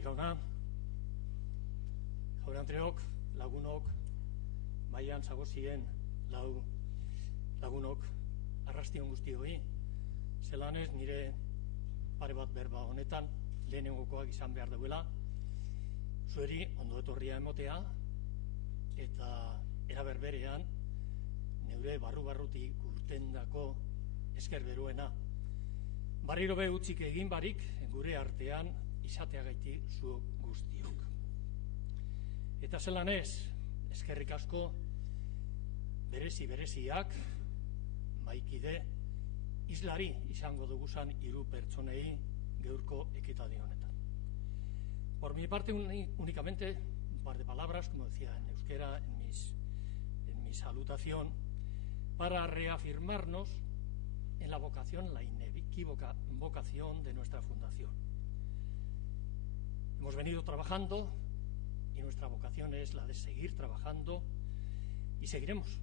Lehendakari jauna, jaun-andreok, lagunok, mailan zagozien lagunok, arrastion guztioi, zelanez nire pare bat berba honetan, lehenengokoak izan behar duela, zueri ondo etorria emotea, eta era berberean, neure barru-barrutik urtendako esker beruena. Barriro be utzik egin barik, gure artean, izateagaitik zu guztiok. Eta zelanez, eskerrik asko, bereziak, maikide, islari izango duguzan 3 pertsonei geurko ekitadi honetan. Por mi parte, únicamente un par de palabras, como decía en euskera, en mi salutación, para reafirmarnos en la vocación, la inequívoca vocación de nuestra fundación. Hemos venido trabajando y nuestra vocación es la de seguir trabajando y seguiremos.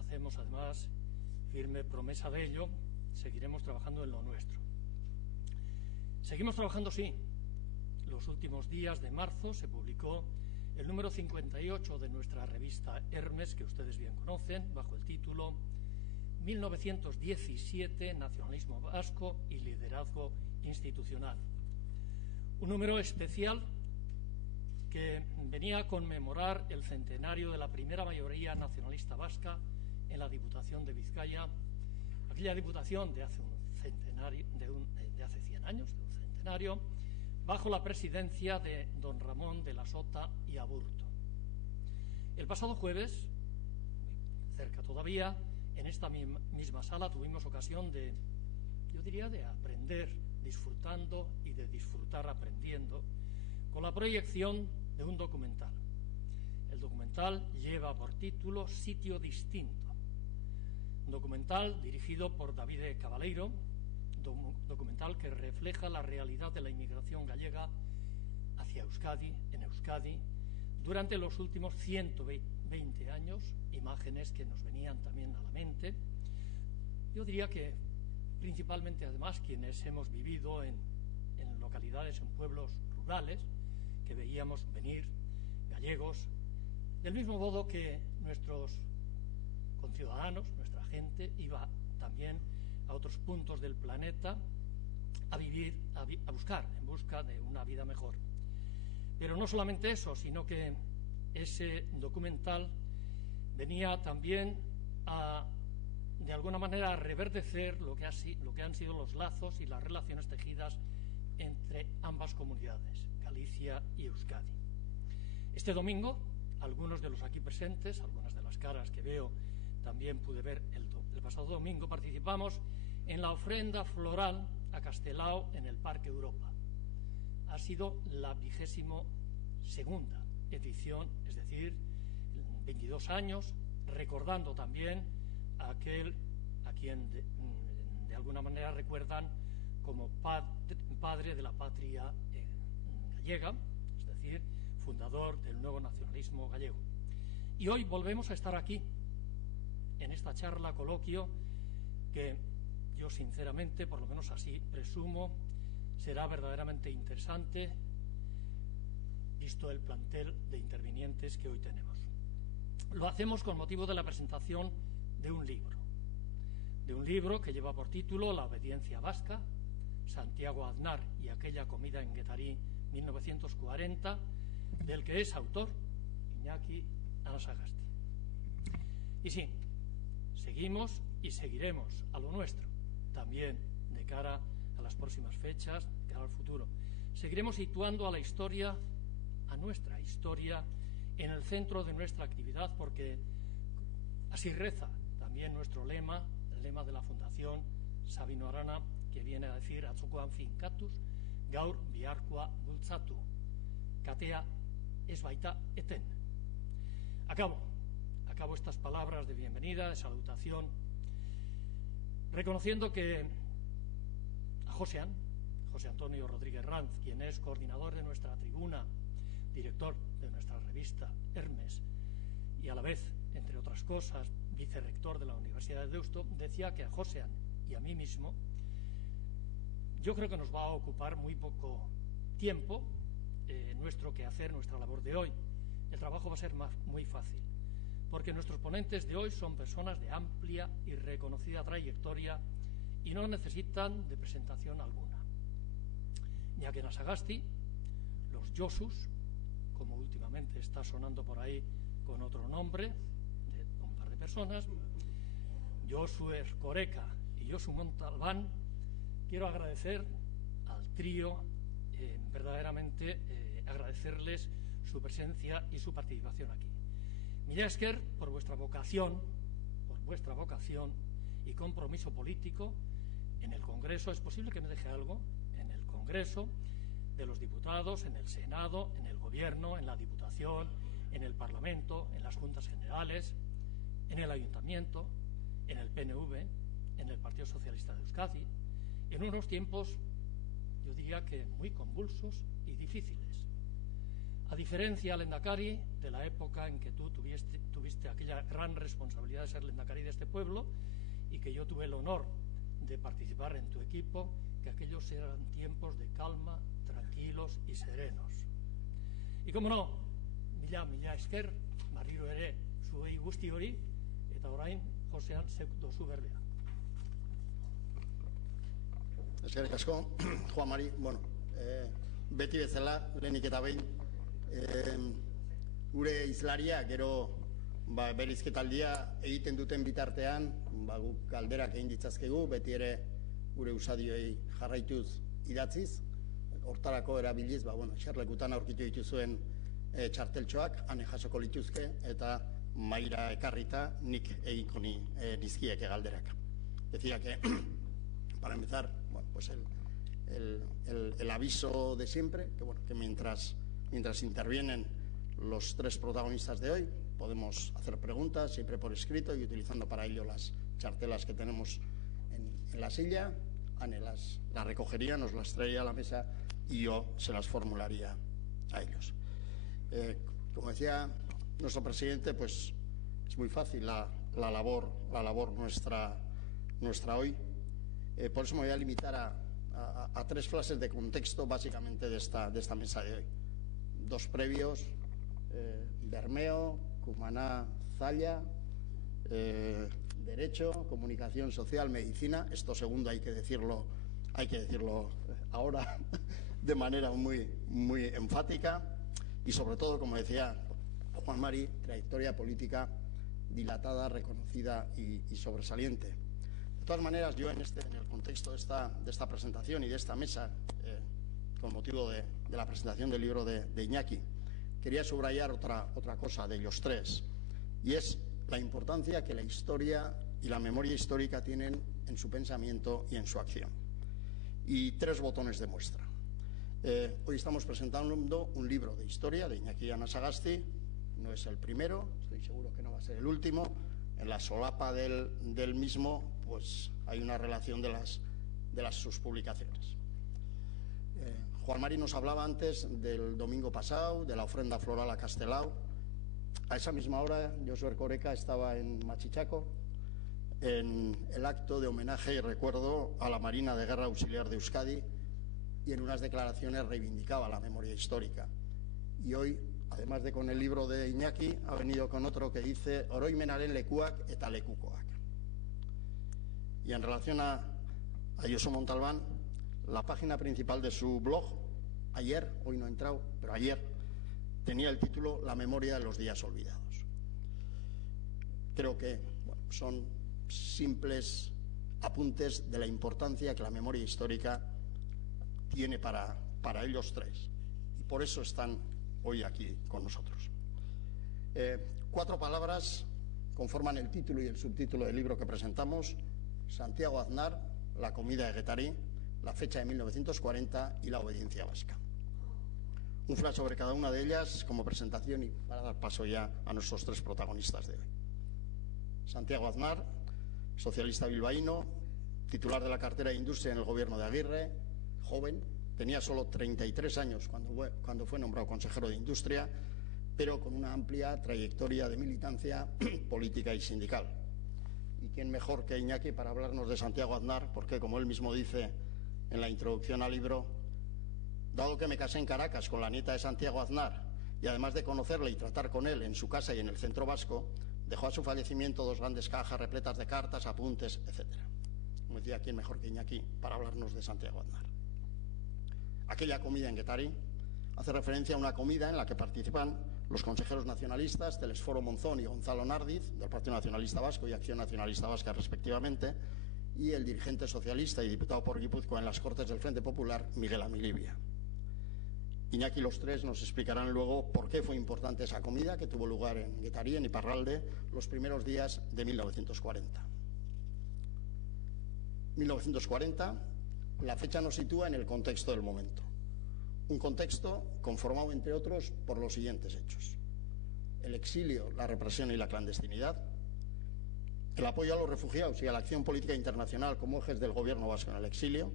Hacemos además firme promesa de ello, seguiremos trabajando en lo nuestro. Seguimos trabajando, sí. Los últimos días de marzo se publicó el número 58 de nuestra revista Hermes, que ustedes bien conocen, bajo el título 1917, Nacionalismo Vasco y Liderazgo Institucional. Un número especial que venía a conmemorar el centenario de la primera mayoría nacionalista vasca en la Diputación de Vizcaya, aquella diputación de hace un centenario, de hace 100 años, de un centenario, bajo la presidencia de don Ramón de la Sota y Aburto. El pasado jueves, muy cerca todavía, en esta misma sala tuvimos ocasión de, yo diría, de aprender disfrutando y de disfrutar aprendiendo con la proyección de un documental. El documental lleva por título Sitio Distinto, un documental dirigido por Davide Cabaleiro, documental que refleja la realidad de la inmigración gallega hacia Euskadi, en Euskadi, durante los últimos 120 años, imágenes que nos venían también a la mente. Yo diría que principalmente, además, quienes hemos vivido en localidades, en pueblos rurales, que veíamos venir gallegos, del mismo modo que nuestros conciudadanos, nuestra gente, iba también a otros puntos del planeta a vivir, a buscar, en busca de una vida mejor. Pero no solamente eso, sino que ese documental venía también a, de alguna manera, a reverdecer lo que han sido los lazos y las relaciones tejidas entre ambas comunidades, Galicia y Euskadi. Este domingo, algunos de los aquí presentes, algunas de las caras que veo, también pude ver el pasado domingo, participamos en la ofrenda floral a Castelao en el Parque Europa. Ha sido la 22ª edición, es decir, 22 años, recordando también a aquel a quien de alguna manera recuerdan como padre de la patria gallega, es decir, fundador del nuevo nacionalismo gallego. Y hoy volvemos a estar aquí, en esta charla, coloquio, que yo sinceramente, por lo menos así presumo, será verdaderamente interesante, visto el plantel de intervinientes que hoy tenemos. Lo hacemos con motivo de la presentación de un libro que lleva por título La obediencia vasca, Santiago Aznar y aquella comida en Guetarí 1940, del que es autor Iñaki Anasagasti. Y sí, seguimos y seguiremos a lo nuestro, también de cara a las próximas fechas, de cara al futuro. Seguiremos situando a la historia, a nuestra historia, en el centro de nuestra actividad, porque así reza también nuestro lema, el lema de la Fundación Sabino Arana, que viene a decir atzukoan finkatuz, gaur biharkoa bultzatu, katea ez baita eten. Acabo estas palabras de bienvenida, de salutación, reconociendo que a José Antonio Rodríguez Ranz, quien es coordinador de nuestra tribuna, director de nuestra revista Hermes y a la vez, entre otras cosas, vicerrector de la Universidad de Deusto, decía que a Josean y a mí mismo yo creo que nos va a ocupar muy poco tiempo nuestro quehacer, nuestra labor de hoy. El trabajo va a ser muy fácil, porque nuestros ponentes de hoy son personas de amplia y reconocida trayectoria y no necesitan de presentación alguna. Iñaki Anasagasti, los Josus, como últimamente está sonando por ahí con otro nombre de un par de personas, Josu Erkoreka y Josu Montalbán, quiero agradecer al trío, verdaderamente agradecerles su presencia y su participación aquí. Mila esker por vuestra vocación y compromiso político en el Congreso. Es posible que me deje algo en el Congreso de los Diputados, en el Senado, en el Gobierno, en la Diputación, en el Parlamento, en las Juntas Generales, en el Ayuntamiento, en el PNV, en el Partido Socialista de Euskadi, en unos tiempos, yo diría que muy convulsos y difíciles. A diferencia, Lehendakari, de la época en que tú tuviste aquella gran responsabilidad de ser Lehendakari de este pueblo y que yo tuve el honor de participar en tu equipo, que aquellos eran tiempos de calma, tranquilos y serenos. Y como no, mila esker, berriro ere zuei guzti hori, eta orain Josean zeuk dozu berbea. Eskerrik asko, Juan Mari. Bueno, beti bezala, lehenik eta behin, gure hizlaria, gero berizketaldia egiten duten bitartean, guk galderak egin ditzazkegu, beti ere gure usadioei jarraituz idatziz, hortarako erabiliz, xerlekutan aurkitu dituzuen txarteltxoak, ane jasoko lituzke, eta maira ekarrita nik eginko nizkieke galderak. Decía que, para empezar, pues el aviso de siempre, que mientras intervienen los tres protagonistas de hoy, podemos hacer preguntas, siempre por escrito, y utilizando para ello las chartelas que tenemos en la silla. Ane las recogería, nos las traería a la mesa y yo se las formularía a ellos. Como decía nuestro presidente, pues es muy fácil la labor nuestra hoy. Por eso me voy a limitar a tres frases de contexto básicamente de esta mesa de hoy. Dos previos, Bermeo, Cumaná, Zalla, Derecho, Comunicación Social, Medicina. Esto segundo hay que decirlo ahora de manera muy enfática, y sobre todo, como decía Juan Mari, trayectoria política dilatada, reconocida y sobresaliente. De todas maneras, yo en el contexto de esta presentación y de esta mesa, con motivo de la presentación del libro de Iñaki, quería subrayar otra cosa de ellos tres, y es la importancia que la historia y la memoria histórica tienen en su pensamiento y en su acción. Y tres botones de muestra. Hoy estamos presentando un libro de historia de Iñaki Anasagasti. No es el primero, estoy seguro que no va a ser el último. En la solapa del mismo, pues hay una relación de sus publicaciones. Juan Mari nos hablaba antes del domingo pasado, de la ofrenda floral a Castelao. A esa misma hora, Josu Erkoreka estaba en Machichaco, en el acto de homenaje y recuerdo a la Marina de Guerra Auxiliar de Euskadi, y en unas declaraciones reivindicaba la memoria histórica. Y hoy, además de con el libro de Iñaki, ha venido con otro que dice Oroimenaren lekuak eta lekukoak. Y en relación a Josu Montalbán, la página principal de su blog, ayer, hoy no he entrado, pero ayer, tenía el título La memoria de los días olvidados. Creo que son simples apuntes de la importancia que la memoria histórica tiene para ellos tres, y por eso están hoy aquí con nosotros. 4 palabras conforman el título y el subtítulo del libro que presentamos: Santiago Aznar, la comida de Guetarí, la fecha de 1940 y la obediencia vasca. Un flash sobre cada una de ellas como presentación y para dar paso ya a nuestros tres protagonistas de hoy. Santiago Aznar, socialista bilbaíno, titular de la cartera de Industria en el gobierno de Aguirre, joven, tenía solo 33 años cuando fue nombrado consejero de Industria, pero con una amplia trayectoria de militancia política y sindical. ¿Y quién mejor que Iñaki para hablarnos de Santiago Aznar? Porque, como él mismo dice en la introducción al libro, Dado que me casé en Caracas con la nieta de Santiago Aznar y además de conocerle y tratar con él en su casa y en el centro vasco, dejó a su fallecimiento 2 grandes cajas repletas de cartas, apuntes, etc. Como decía, ¿quién mejor que Iñaki para hablarnos de Santiago Aznar? Aquella comida en Guetarí hace referencia a una comida en la que participan los consejeros nacionalistas Telesforo Monzón y Gonzalo Nardiz, del Partido Nacionalista Vasco y Acción Nacionalista Vasca respectivamente, y el dirigente socialista y diputado por Guipúzcoa en las Cortes del Frente Popular, Miguel Amilibia. Iñaki y los tres nos explicarán luego por qué fue importante esa comida que tuvo lugar en Guetarí, en Iparralde, los primeros días de 1940. 1940, la fecha nos sitúa en el contexto del momento. Un contexto conformado, entre otros, por los siguientes hechos: el exilio, la represión y la clandestinidad, el apoyo a los refugiados y a la acción política internacional como ejes del gobierno vasco en el exilio,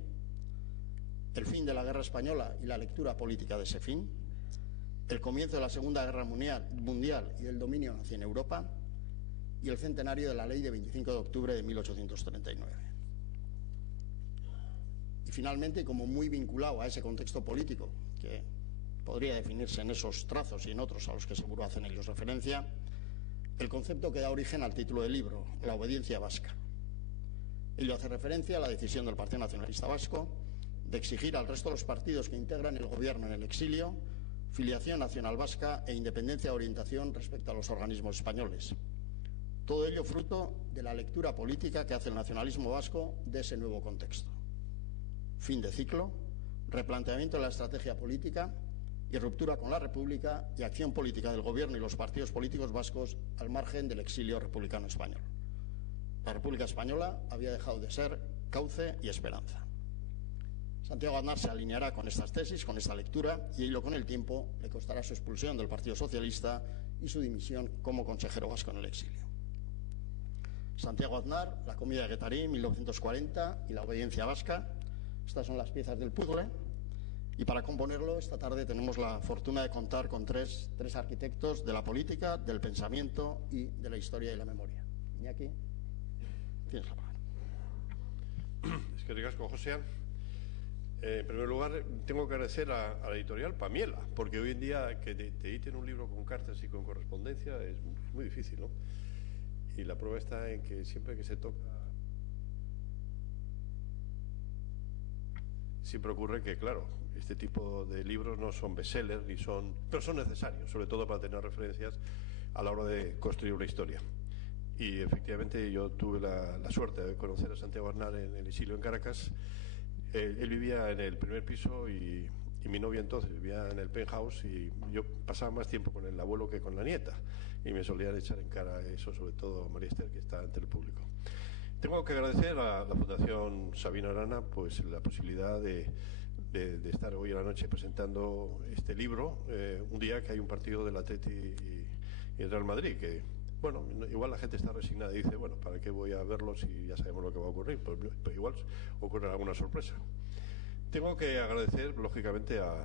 el fin de la guerra española y la lectura política de ese fin, el comienzo de la Segunda Guerra Mundial y el dominio nazi en Europa, y el centenario de la Ley de 25 de octubre de 1839. Y finalmente, como muy vinculado a ese contexto político, que podría definirse en esos trazos y en otros a los que seguro hacen ellos referencia, el concepto que da origen al título del libro, la obediencia vasca. Ello hace referencia a la decisión del Partido Nacionalista Vasco de exigir al resto de los partidos que integran el gobierno en el exilio filiación nacional vasca e independencia de orientación respecto a los organismos españoles. Todo ello fruto de la lectura política que hace el nacionalismo vasco de ese nuevo contexto. Fin de ciclo, replanteamiento de la estrategia política y ruptura con la República y acción política del gobierno y los partidos políticos vascos al margen del exilio republicano español. La República Española había dejado de ser cauce y esperanza. Santiago Aznar se alineará con estas tesis, con esta lectura, y ello con el tiempo le costará su expulsión del Partido Socialista y su dimisión como consejero vasco en el exilio. Santiago Aznar, la comida de Guetarí, 1940, y la obediencia vasca. Estas son las piezas del puzzle. Y para componerlo, esta tarde tenemos la fortuna de contar con tres arquitectos de la política, del pensamiento y de la historia y la memoria. Iñaki, tienes la palabra. Es que ricasco, Josean. En primer lugar, tengo que agradecer a la editorial Pamiela, porque hoy en día que te editen un libro con cartas y con correspondencia es muy difícil, ¿no? Y la prueba está en que siempre que se toca, siempre ocurre que, claro, este tipo de libros no son bestsellers, pero son necesarios, sobre todo para tener referencias a la hora de construir una historia. Y efectivamente yo tuve la suerte de conocer a Santiago Aznar en el exilio en Caracas. Él vivía en el primer piso y mi novia entonces vivía en el penthouse, y yo pasaba más tiempo con el abuelo que con la nieta, y me solían echar en cara eso, sobre todo a María Esther, que está ante el público. Tengo que agradecer a la Fundación Sabino Arana pues la posibilidad de estar hoy a la noche presentando este libro, un día que hay un partido del Atleti y el Real Madrid, que bueno, igual la gente está resignada y dice, bueno, ¿para qué voy a verlo si ya sabemos lo que va a ocurrir? Pues igual ocurre alguna sorpresa. Tengo que agradecer, lógicamente, a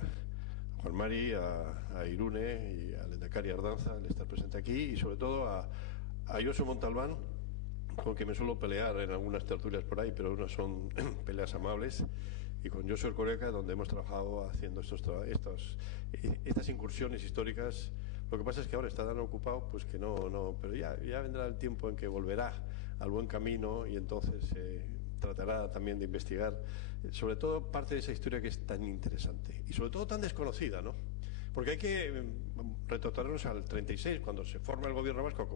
Juan Mari, a Irune y a Lehendakari Ardanza el estar presente aquí, y sobre todo a Josu Montalbán, con quien me suelo pelear en algunas tertulias por ahí, pero unas son peleas amables, y con Josu Erkoreka, donde hemos trabajado haciendo estas incursiones históricas. Lo que pasa es que ahora está tan ocupado pues que no, pero ya vendrá el tiempo en que volverá al buen camino, y entonces tratará también de investigar sobre todo parte de esa historia que es tan interesante y sobre todo tan desconocida, ¿no? Porque hay que retrotraernos al 36, cuando se forma el gobierno vasco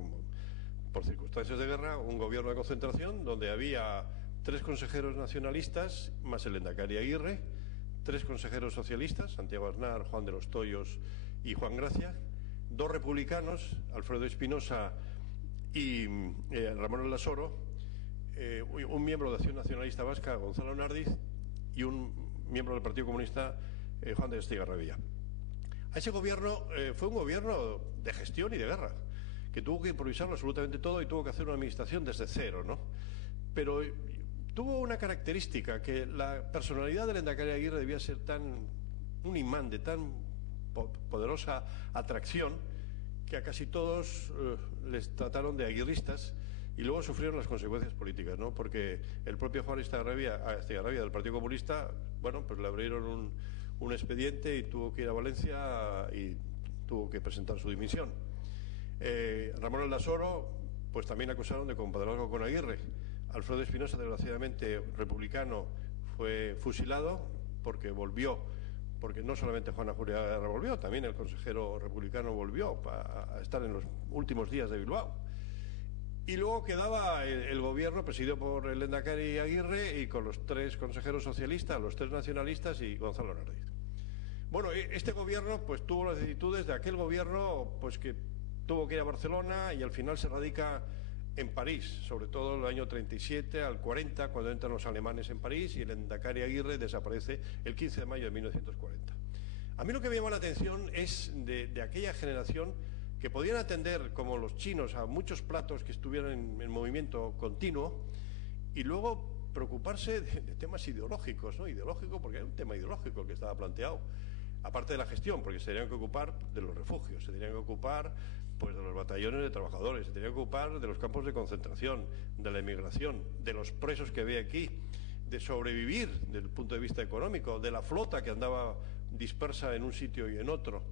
por circunstancias de guerra, un gobierno de concentración donde había 3 consejeros nacionalistas más el Lehendakari Aguirre, 3 consejeros socialistas, Santiago Aznar, Juan de los Toyos y Juan Gracia, 2 republicanos, Alfredo Espinosa y Ramón Elasoro, un miembro de Acción Nacionalista Vasca, Gonzalo Nardiz, y un miembro del Partido Comunista, Juan de Estigarribia. A ese gobierno fue un gobierno de gestión y de guerra, que tuvo que improvisarlo absolutamente todo y tuvo que hacer una administración desde cero, ¿no? Pero tuvo una característica, que la personalidad del Lehendakari Aguirre debía ser un imán de tan poderosa atracción, que a casi todos les trataron de aguirristas, y luego sufrieron las consecuencias políticas, ¿no? Porque el propio Juan Estigarribia del Partido Comunista, bueno, pues le abrieron un expediente y tuvo que ir a Valencia y tuvo que presentar su dimisión. Ramón Aldasoro, pues también acusaron de compadrazgo con Aguirre. Alfredo Espinosa, desgraciadamente republicano, fue fusilado porque volvió, porque no solamente Juana Julia Guerra volvió, también el consejero republicano volvió a estar en los últimos días de Bilbao. Y luego quedaba el gobierno presidido por el lehendakari Aguirre y con los 3 consejeros socialistas, los 3 nacionalistas y Gonzalo Nardiz. Bueno, este gobierno pues tuvo las vicisitudes de aquel gobierno pues que tuvo que ir a Barcelona y al final se radica en París, sobre todo en el año 37 al 40, cuando entran los alemanes en París y el lehendakari Aguirre desaparece el 15 de mayo de 1940. A mí lo que me llama la atención es de aquella generación que podían atender, como los chinos, a muchos platos que estuvieran en movimiento continuo y luego preocuparse de temas ideológicos, ¿no? Ideológico porque era un tema ideológico el que estaba planteado, aparte de la gestión, porque se tenían que ocupar de los refugios, se tenían que ocupar pues de los batallones de trabajadores, se tenían que ocupar de los campos de concentración, de la emigración, de los presos que había aquí, de sobrevivir desde el punto de vista económico, de la flota que andaba dispersa en un sitio y en otro.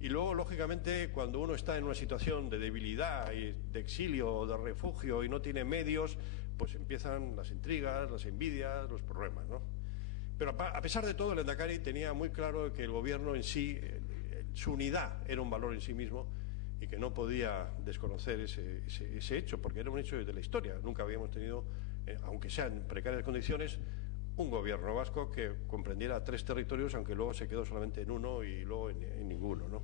Y luego, lógicamente, cuando uno está en una situación de debilidad y de exilio o de refugio y no tiene medios, pues empiezan las intrigas, las envidias, los problemas, ¿no? Pero a pesar de todo, el lehendakari tenía muy claro que el gobierno en sí, su unidad era un valor en sí mismo y que no podía desconocer ese hecho, porque era un hecho de la historia. Nunca habíamos tenido, aunque sean en precarias condiciones, un gobierno vasco que comprendiera 3 territorios, aunque luego se quedó solamente en uno y luego en ninguno, ¿no?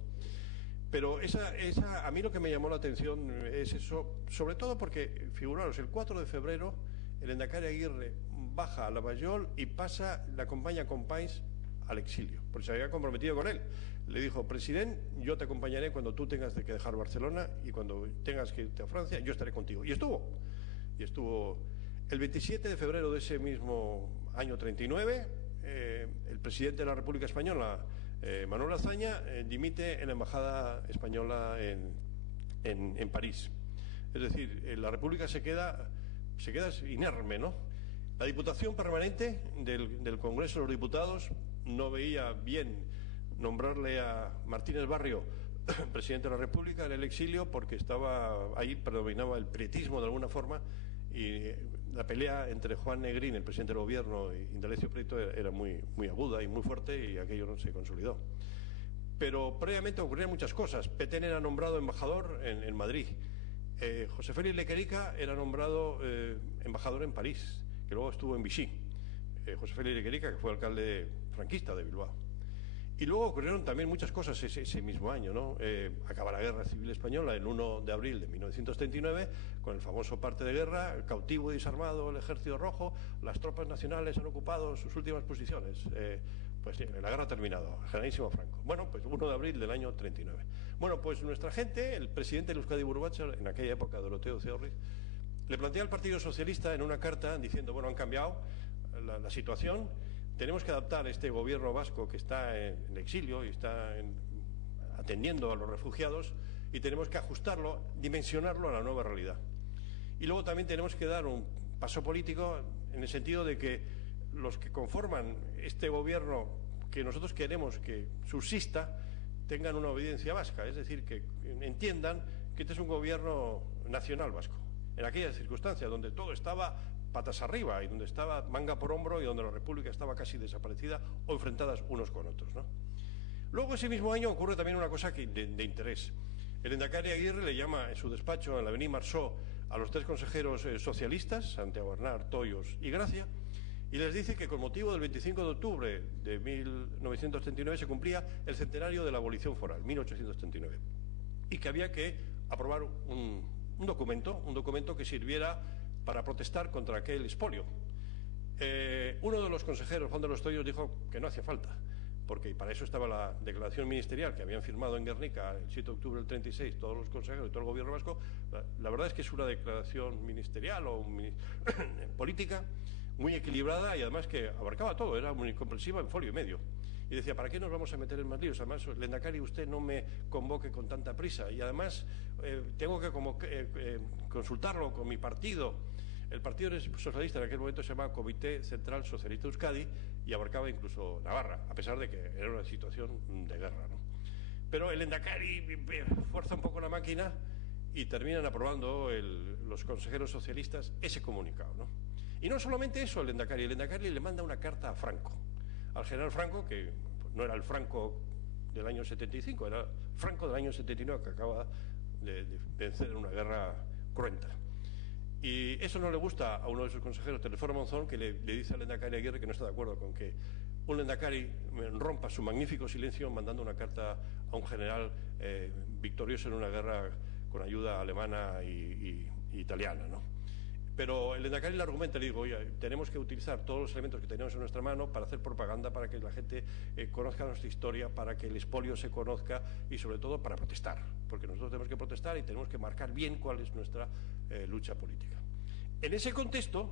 Pero a mí lo que me llamó la atención es eso, sobre todo porque, figuraros, el 4 de febrero el lehendakari Aguirre baja a Lavallol y le acompaña con Pais al exilio, porque se había comprometido con él. Le dijo: presidente, yo te acompañaré cuando tú tengas que dejar Barcelona y cuando tengas que irte a Francia, yo estaré contigo. Y estuvo el 27 de febrero de ese mismo año 39, el presidente de la República Española, Manuel Azaña, dimite en la embajada española en París. Es decir, la República se queda inerme, ¿no? La Diputación Permanente del Congreso de los Diputados no veía bien nombrarle a Martínez Barrio presidente de la República en el exilio, porque ahí predominaba el prietismo de alguna forma, y la pelea entre Juan Negrín, el presidente del gobierno, y Indalecio Prieto era muy, muy aguda y muy fuerte, y aquello no se consolidó. Pero previamente ocurrían muchas cosas. Petén era nombrado embajador en Madrid. José Félix Lequerica era nombrado embajador en París, que luego estuvo en Vichy. José Félix Lequerica, que fue alcalde franquista de Bilbao. Y luego ocurrieron también muchas cosas ese mismo año, ¿no? Acaba la Guerra Civil Española el 1 de abril de 1939, con el famoso parte de guerra, el cautivo y desarmado, el Ejército Rojo, las tropas nacionales han ocupado sus últimas posiciones. Pues la guerra ha terminado, generalísimo Franco. Bueno, pues 1 de abril del año 39. Bueno, pues nuestra gente, el presidente de Euskadi Burbacha, en aquella época, Doroteo Ceorriz, le plantea al Partido Socialista en una carta diciendo: bueno, han cambiado la situación, tenemos que adaptar este gobierno vasco que está en exilio y está atendiendo a los refugiados, y tenemos que ajustarlo, dimensionarlo a la nueva realidad. Y luego también tenemos que dar un paso político en el sentido de que los que conforman este gobierno que nosotros queremos que subsista tengan una obediencia vasca, es decir, que entiendan que este es un gobierno nacional vasco. En aquellas circunstancias donde todo estaba patas arriba y donde estaba manga por hombro y donde la República estaba casi desaparecida o enfrentadas unos con otros, ¿no? Luego, ese mismo año, ocurre también una cosa de interés. El lehendakari Aguirre le llama en su despacho en la avenida Marceau a los 3 consejeros socialistas, Santiago Bernard, Toyos y Gracia, y les dice que con motivo del 25 de octubre de 1939 se cumplía el centenario de la abolición foral, 1839, y que había que aprobar un documento que sirviera para protestar contra aquel expolio. Uno de los consejeros, Juan de los Toyos, dijo que no hacía falta, porque para eso estaba la declaración ministerial que habían firmado en Guernica el 7 de octubre del 36 todos los consejeros y todo el gobierno vasco. La verdad es que es una declaración ministerial o política muy equilibrada y además que abarcaba todo, era muy comprensiva en folio y medio. Y decía: ¿para qué nos vamos a meter en más líos? Además, lehendakari, usted no me convoque con tanta prisa, y además tengo que consultarlo con mi partido. El Partido Socialista en aquel momento se llamaba Comité Central Socialista de Euskadi y abarcaba incluso Navarra, a pesar de que era una situación de guerra, ¿no? Pero el Endacari fuerza un poco la máquina y terminan aprobando los consejeros socialistas ese comunicado, ¿no? Y no solamente eso, el Endacari le manda una carta a Franco, al general Franco, que no era el Franco del año 75, era Franco del año 79, que acaba de vencer en una guerra cruenta. Y eso no le gusta a uno de sus consejeros, Telesforo Monzón, que le dice al Endacari Aguirre que no está de acuerdo con que un Endacari rompa su magnífico silencio mandando una carta a un general victorioso en una guerra con ayuda alemana y italiana, ¿no? Pero el Endacari le argumenta, le digo, oye, tenemos que utilizar todos los elementos que tenemos en nuestra mano para hacer propaganda, para que la gente conozca nuestra historia, para que el expolio se conozca y sobre todo para protestar, porque nosotros tenemos que protestar y tenemos que marcar bien cuál es nuestra lucha política. En ese contexto,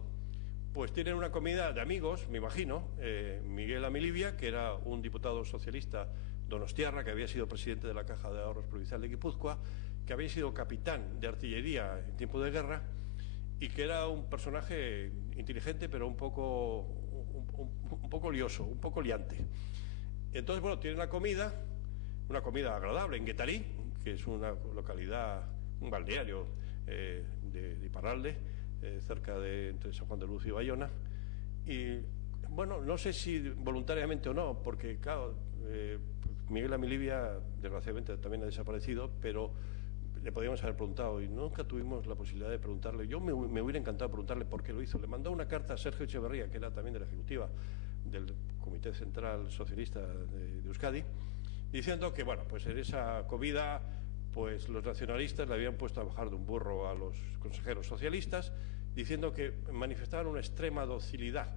pues tienen una comida de amigos, me imagino, Miguel Amilibia, que era un diputado socialista donostiarra, que había sido presidente de la Caja de Ahorros Provincial de Guipúzcoa, que había sido capitán de artillería en tiempo de guerra y que era un personaje inteligente pero un poco lioso, un poco liante. Entonces, bueno, tienen una comida agradable en Guetarí, que es una localidad, un balneario de Iparralde, cerca de entre San Juan de Luz y Bayona. Y bueno, no sé si voluntariamente o no, porque claro, Miguel Amilibia desgraciadamente también ha desaparecido, pero le podíamos haber preguntado y nunca tuvimos la posibilidad de preguntarle. Yo me hubiera encantado preguntarle por qué lo hizo. Le mandó una carta a Sergio Echeverría, que era también de la ejecutiva del Comité Central Socialista de Euskadi, diciendo que, bueno, pues en esa comida pues los nacionalistas le habían puesto a bajar de un burro a los consejeros socialistas, diciendo que manifestaban una extrema docilidad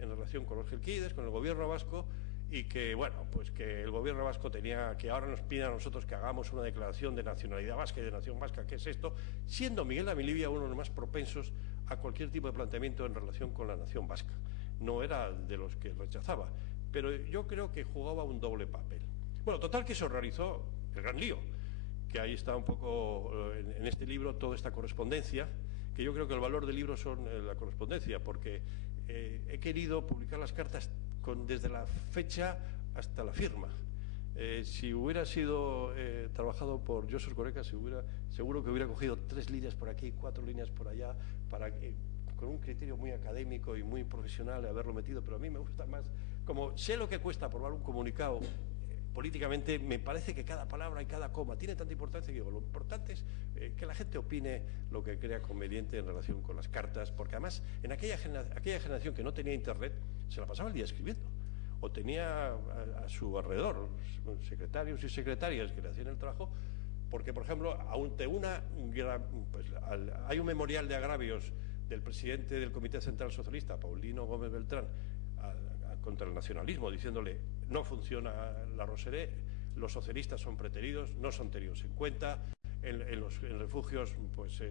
en relación con los gelquides, con el gobierno vasco, y que, bueno, pues que el gobierno vasco tenía que ahora nos pide a nosotros que hagamos una declaración de nacionalidad vasca y de nación vasca. ¿Qué es esto? Siendo Miguel Amilibia uno de los más propensos a cualquier tipo de planteamiento en relación con la nación vasca. No era de los que rechazaba, pero yo creo que jugaba un doble papel. Bueno, total que se realizó el gran lío, que ahí está un poco en este libro toda esta correspondencia, que yo creo que el valor del libro son la correspondencia, porque he querido publicar las cartas desde la fecha hasta la firma. Si hubiera sido trabajado por Josu Erkoreka, seguro que hubiera cogido 3 líneas por aquí, 4 líneas por allá, para con un criterio muy académico y muy profesional haberlo metido, pero a mí me gusta más, como sé lo que cuesta aprobar un comunicado políticamente, me parece que cada palabra y cada coma tiene tanta importancia que digo, lo importante es que la gente opine lo que crea conveniente en relación con las cartas, porque además en aquella generación que no tenía internet se la pasaba el día escribiendo, o tenía a su alrededor secretarios y secretarias que le hacían el trabajo, porque por ejemplo hay un memorial de agravios del presidente del Comité Central Socialista, Paulino Gómez Beltrán, contra el nacionalismo, diciéndole no funciona la Roseré, los socialistas son preteridos, no son tenidos en cuenta, en los refugios pues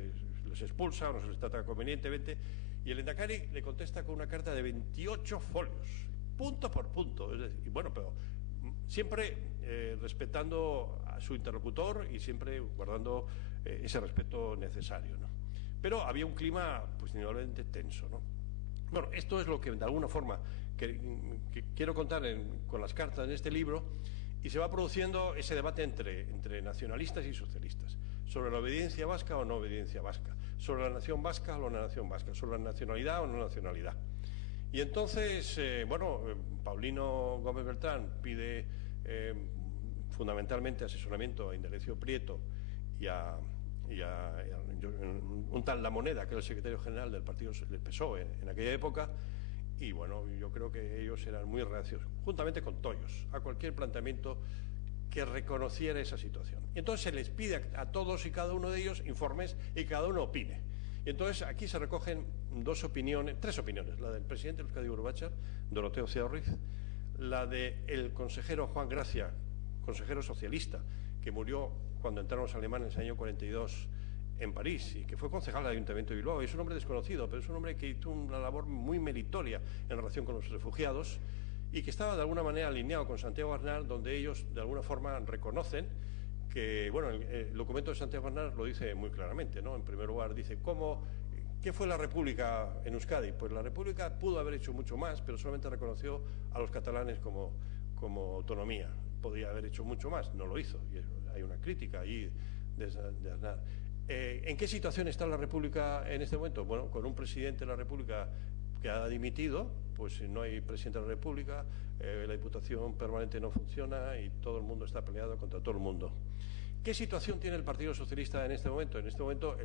los expulsa o no se les trata convenientemente, y el Endacari le contesta con una carta de 28 folios, punto por punto, es decir, y bueno, pero siempre respetando a su interlocutor y siempre guardando ese respeto necesario, ¿no? Pero había un clima pues indudablemente tenso, ¿no? Bueno, esto es lo que de alguna forma que quiero contar con las cartas en este libro, y se va produciendo ese debate entre nacionalistas y socialistas sobre la obediencia vasca o no obediencia vasca, sobre la nación vasca o no la nación vasca, sobre la nacionalidad o no nacionalidad. Y entonces, Paulino Gómez Beltrán pide fundamentalmente asesoramiento a Indalecio Prieto y a un tal La Moneda, que era el secretario general del partido del PSOE en aquella época, y bueno, yo creo que ellos eran muy reacios, juntamente con Tollos, a cualquier planteamiento que reconociera esa situación. Y entonces se les pide a todos y cada uno de ellos informes y cada uno opine. Y entonces aquí se recogen 3 opiniones, la del presidente de Euskadi Urbacha, Doroteo Ceorriz, la del consejero Juan Gracia, consejero socialista, que murió cuando entraron los alemanes en el año 42 en París y que fue concejal del Ayuntamiento de Bilbao. Es un hombre desconocido, pero es un hombre que hizo una labor muy meritoria en relación con los refugiados y que estaba de alguna manera alineado con Santiago Arnal, donde ellos de alguna forma reconocen que, bueno, el documento de Santiago Arnal lo dice muy claramente, ¿no? En primer lugar dice ¿Qué fue la República en Euskadi? Pues la República pudo haber hecho mucho más, pero solamente reconoció a los catalanes como autonomía. Podía haber hecho mucho más, no lo hizo. Y hay una crítica ahí de Aznar. ¿En qué situación está la República en este momento? Bueno, con un presidente de la República que ha dimitido, pues no hay presidente de la República, la Diputación Permanente no funciona y todo el mundo está peleado contra todo el mundo. ¿Qué situación tiene el Partido Socialista en este momento? En este momento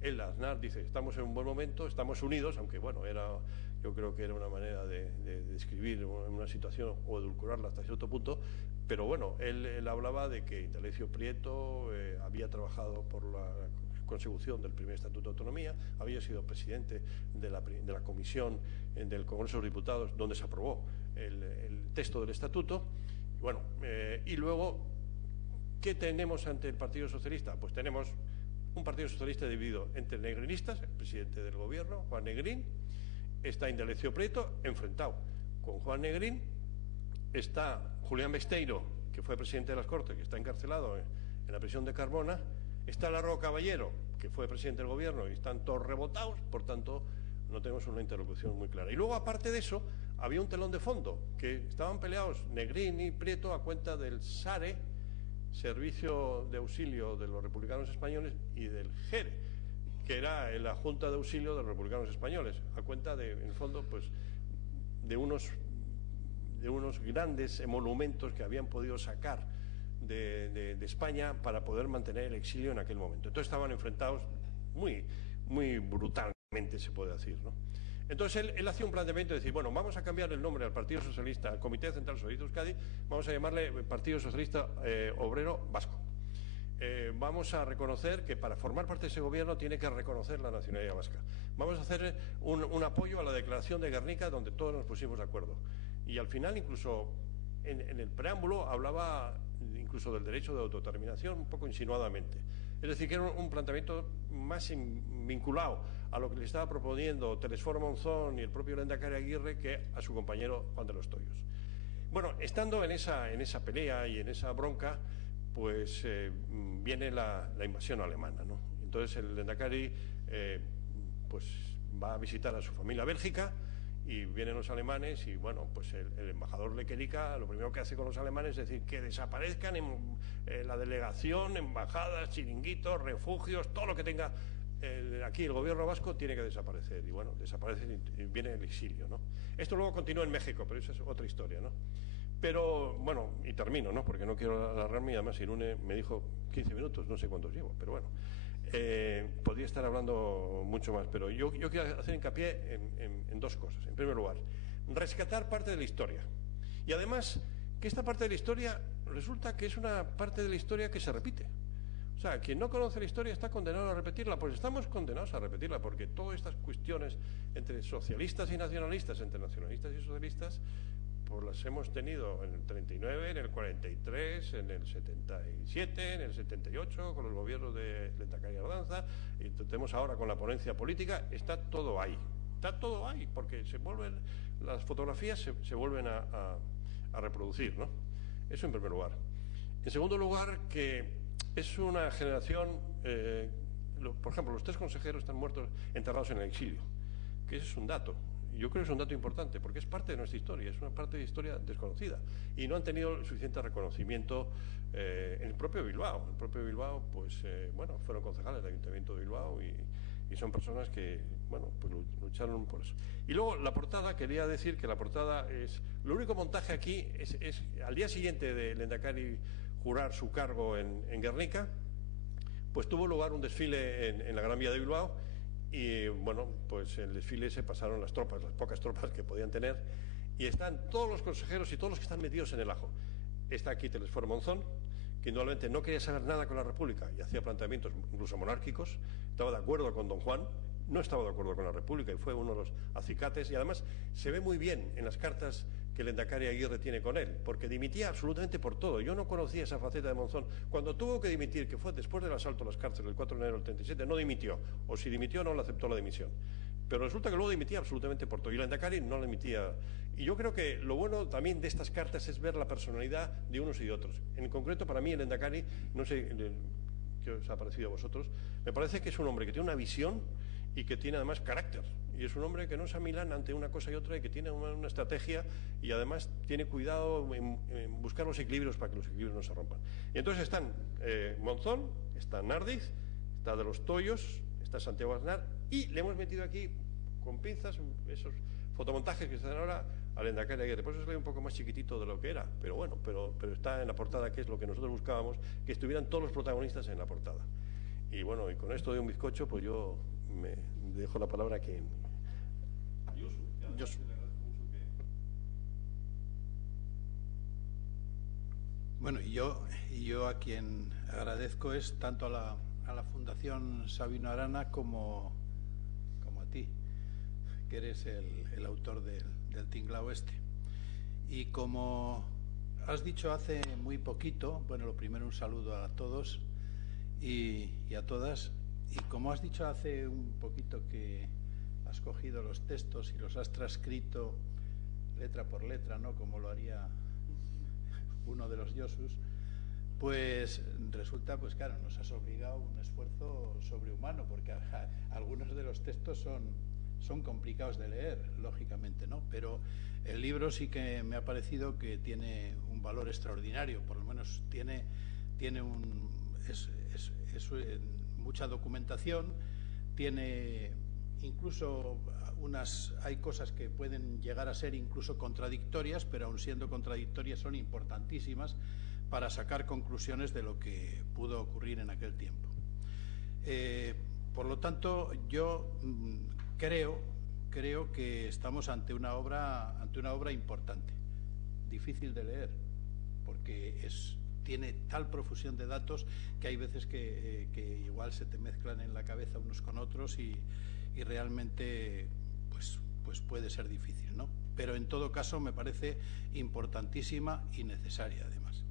el Aznar dice, estamos en un buen momento, estamos unidos, aunque bueno, yo creo que era una manera de describir una situación o edulcorarla hasta cierto punto, pero bueno, él hablaba de que Indalecio Prieto había trabajado por la consecución del primer Estatuto de Autonomía, había sido presidente de la comisión del Congreso de los Diputados donde se aprobó el texto del Estatuto. Bueno, y luego, ¿qué tenemos ante el Partido Socialista? Pues tenemos un Partido Socialista dividido entre negrinistas, el presidente del gobierno, Juan Negrín, está Indalecio Prieto, enfrentado con Juan Negrín, está Julián Besteiro, que fue presidente de las Cortes, que está encarcelado en la prisión de Carmona, está Largo Caballero, que fue presidente del gobierno y están todos rebotados, por tanto no tenemos una interlocución muy clara. Y luego, aparte de eso, había un telón de fondo, que estaban peleados Negrín y Prieto a cuenta del SARE, Servicio de Auxilio de los Republicanos Españoles, y del GERE, que era la Junta de Auxilio de los Republicanos Españoles, a cuenta de, en el fondo, pues, de unos grandes monumentos que habían podido sacar de España para poder mantener el exilio en aquel momento. Entonces estaban enfrentados muy, muy brutalmente, se puede decir, ¿no? Entonces él hacía un planteamiento de decir, bueno, vamos a cambiar el nombre al Partido Socialista, al Comité Central Socialista de Euskadi, vamos a llamarle Partido Socialista Obrero Vasco. Vamos a reconocer que para formar parte de ese gobierno tiene que reconocer la nacionalidad vasca. Vamos a hacer un apoyo a la declaración de Guernica, donde todos nos pusimos de acuerdo. Y al final, incluso en el preámbulo, hablaba incluso del derecho de autodeterminación, un poco insinuadamente. Es decir, que era un planteamiento más vinculado a lo que le estaba proponiendo Telesforo Monzón y el propio Lehendakari Aguirre que a su compañero Juan de los Toyos. Bueno, estando en esa pelea y en esa bronca, pues viene la invasión alemana, ¿no? Entonces el Lehendakari pues va a visitar a su familia a Bélgica y vienen los alemanes y bueno, pues el embajador Lequerica lo primero que hace con los alemanes es decir que desaparezcan en la delegación, embajadas, chiringuitos, refugios, todo lo que tenga aquí el gobierno vasco tiene que desaparecer. Y bueno, desaparece y viene el exilio, ¿no? Esto luego continúa en México, pero esa es otra historia, ¿no? Pero bueno, y termino, ¿no? Porque no quiero alargarme y además Irune me dijo 15 minutos, no sé cuántos llevo, pero bueno. Podría estar hablando mucho más, pero yo quiero hacer hincapié en dos cosas. En primer lugar, rescatar parte de la historia. Y además, que esta parte de la historia resulta que es una parte de la historia que se repite. O sea, quien no conoce la historia está condenado a repetirla, pues estamos condenados a repetirla, porque todas estas cuestiones entre socialistas y nacionalistas, entre nacionalistas y socialistas, pues las hemos tenido en el 39, en el 43, en el 77, en el 78, con los gobiernos de Lehendakari Ardanza, y tenemos ahora con la ponencia política, está todo ahí, porque las fotografías se vuelven a reproducir, ¿no? Eso en primer lugar. En segundo lugar, que es una generación, por ejemplo, los 3 consejeros están enterrados en el exilio, que ese es un dato. Yo creo que es un dato importante, porque es parte de nuestra historia, es una parte de historia desconocida, y no han tenido suficiente reconocimiento en el propio Bilbao. El propio Bilbao, pues, bueno, fueron concejales del Ayuntamiento de Bilbao y son personas que, bueno, pues lucharon por eso. Y luego, la portada, quería decir que la portada es... Lo único montaje aquí es al día siguiente de Lehendakari jurar su cargo en Guernica, pues tuvo lugar un desfile en la Gran Vía de Bilbao. Y bueno, pues el desfile se pasaron las tropas, las pocas tropas que podían tener, y están todos los consejeros y todos los que están metidos en el ajo. Está aquí Telesforo Monzón, que indudablemente no quería saber nada con la República y hacía planteamientos incluso monárquicos, estaba de acuerdo con don Juan, no estaba de acuerdo con la República y fue uno de los acicates, y además se ve muy bien en las cartas que el Lehendakari Aguirre tiene con él, porque dimitía absolutamente por todo. Yo no conocía esa faceta de Monzón. Cuando tuvo que dimitir, que fue después del asalto a las cárceles el 4 de enero del 37, no dimitió, o si dimitió no le aceptó la dimisión. Pero resulta que luego dimitía absolutamente por todo, y el Lehendakari no le dimitía. Y yo creo que lo bueno también de estas cartas es ver la personalidad de unos y de otros. En concreto, para mí el Lehendakari, no sé qué os ha parecido a vosotros, me parece que es un hombre que tiene una visión y que tiene además carácter. Y es un hombre que no se amilana ante una cosa y otra y que tiene una estrategia y además tiene cuidado en buscar los equilibrios para que los equilibrios no se rompan. Y entonces están Monzón, está Nardiz, está de los Toyos, está Santiago Aznar y le hemos metido aquí con pinzas esos fotomontajes que están ahora al Lehendakari Aguirre. Por eso sale un poco más chiquitito de lo que era, pero bueno, pero está en la portada, que es lo que nosotros buscábamos, que estuvieran todos los protagonistas en la portada. Y bueno, y con esto de un bizcocho, pues yo me dejo la palabra a quien... Josu. Bueno, y yo a quien agradezco es tanto a la Fundación Sabino Arana como a ti, que eres el autor del tinglao este. Y como has dicho hace muy poquito, bueno, lo primero un saludo a todos y a todas, y como has dicho hace un poquito que has cogido los textos y los has transcrito letra por letra, ¿no?, como lo haría uno de los Josus, pues resulta, pues claro, nos has obligado a un esfuerzo sobrehumano, porque algunos de los textos son complicados de leer, lógicamente, ¿no? Pero el libro sí que me ha parecido que tiene un valor extraordinario, por lo menos tiene mucha documentación, tiene incluso hay cosas que pueden llegar a ser incluso contradictorias, pero aun siendo contradictorias son importantísimas para sacar conclusiones de lo que pudo ocurrir en aquel tiempo. Por lo tanto, yo creo que estamos ante una obra importante, difícil de leer, porque tiene tal profusión de datos que hay veces que igual se te mezclan en la cabeza unos con otros y realmente pues puede ser difícil, ¿no? Pero en todo caso me parece importantísima y necesaria además.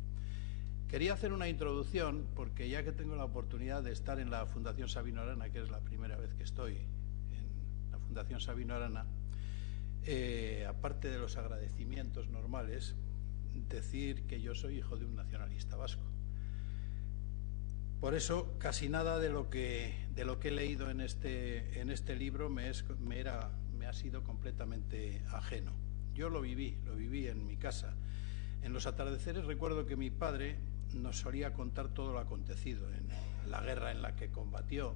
Quería hacer una introducción porque ya que tengo la oportunidad de estar en la Fundación Sabino Arana, que es la primera vez que estoy en la Fundación Sabino Arana, aparte de los agradecimientos normales, decir que yo soy hijo de un nacionalista vasco. Por eso casi nada de lo que he leído en este libro me ha sido completamente ajeno. Yo lo viví en mi casa. En los atardeceres recuerdo que mi padre nos solía contar todo lo acontecido en la guerra en la que combatió.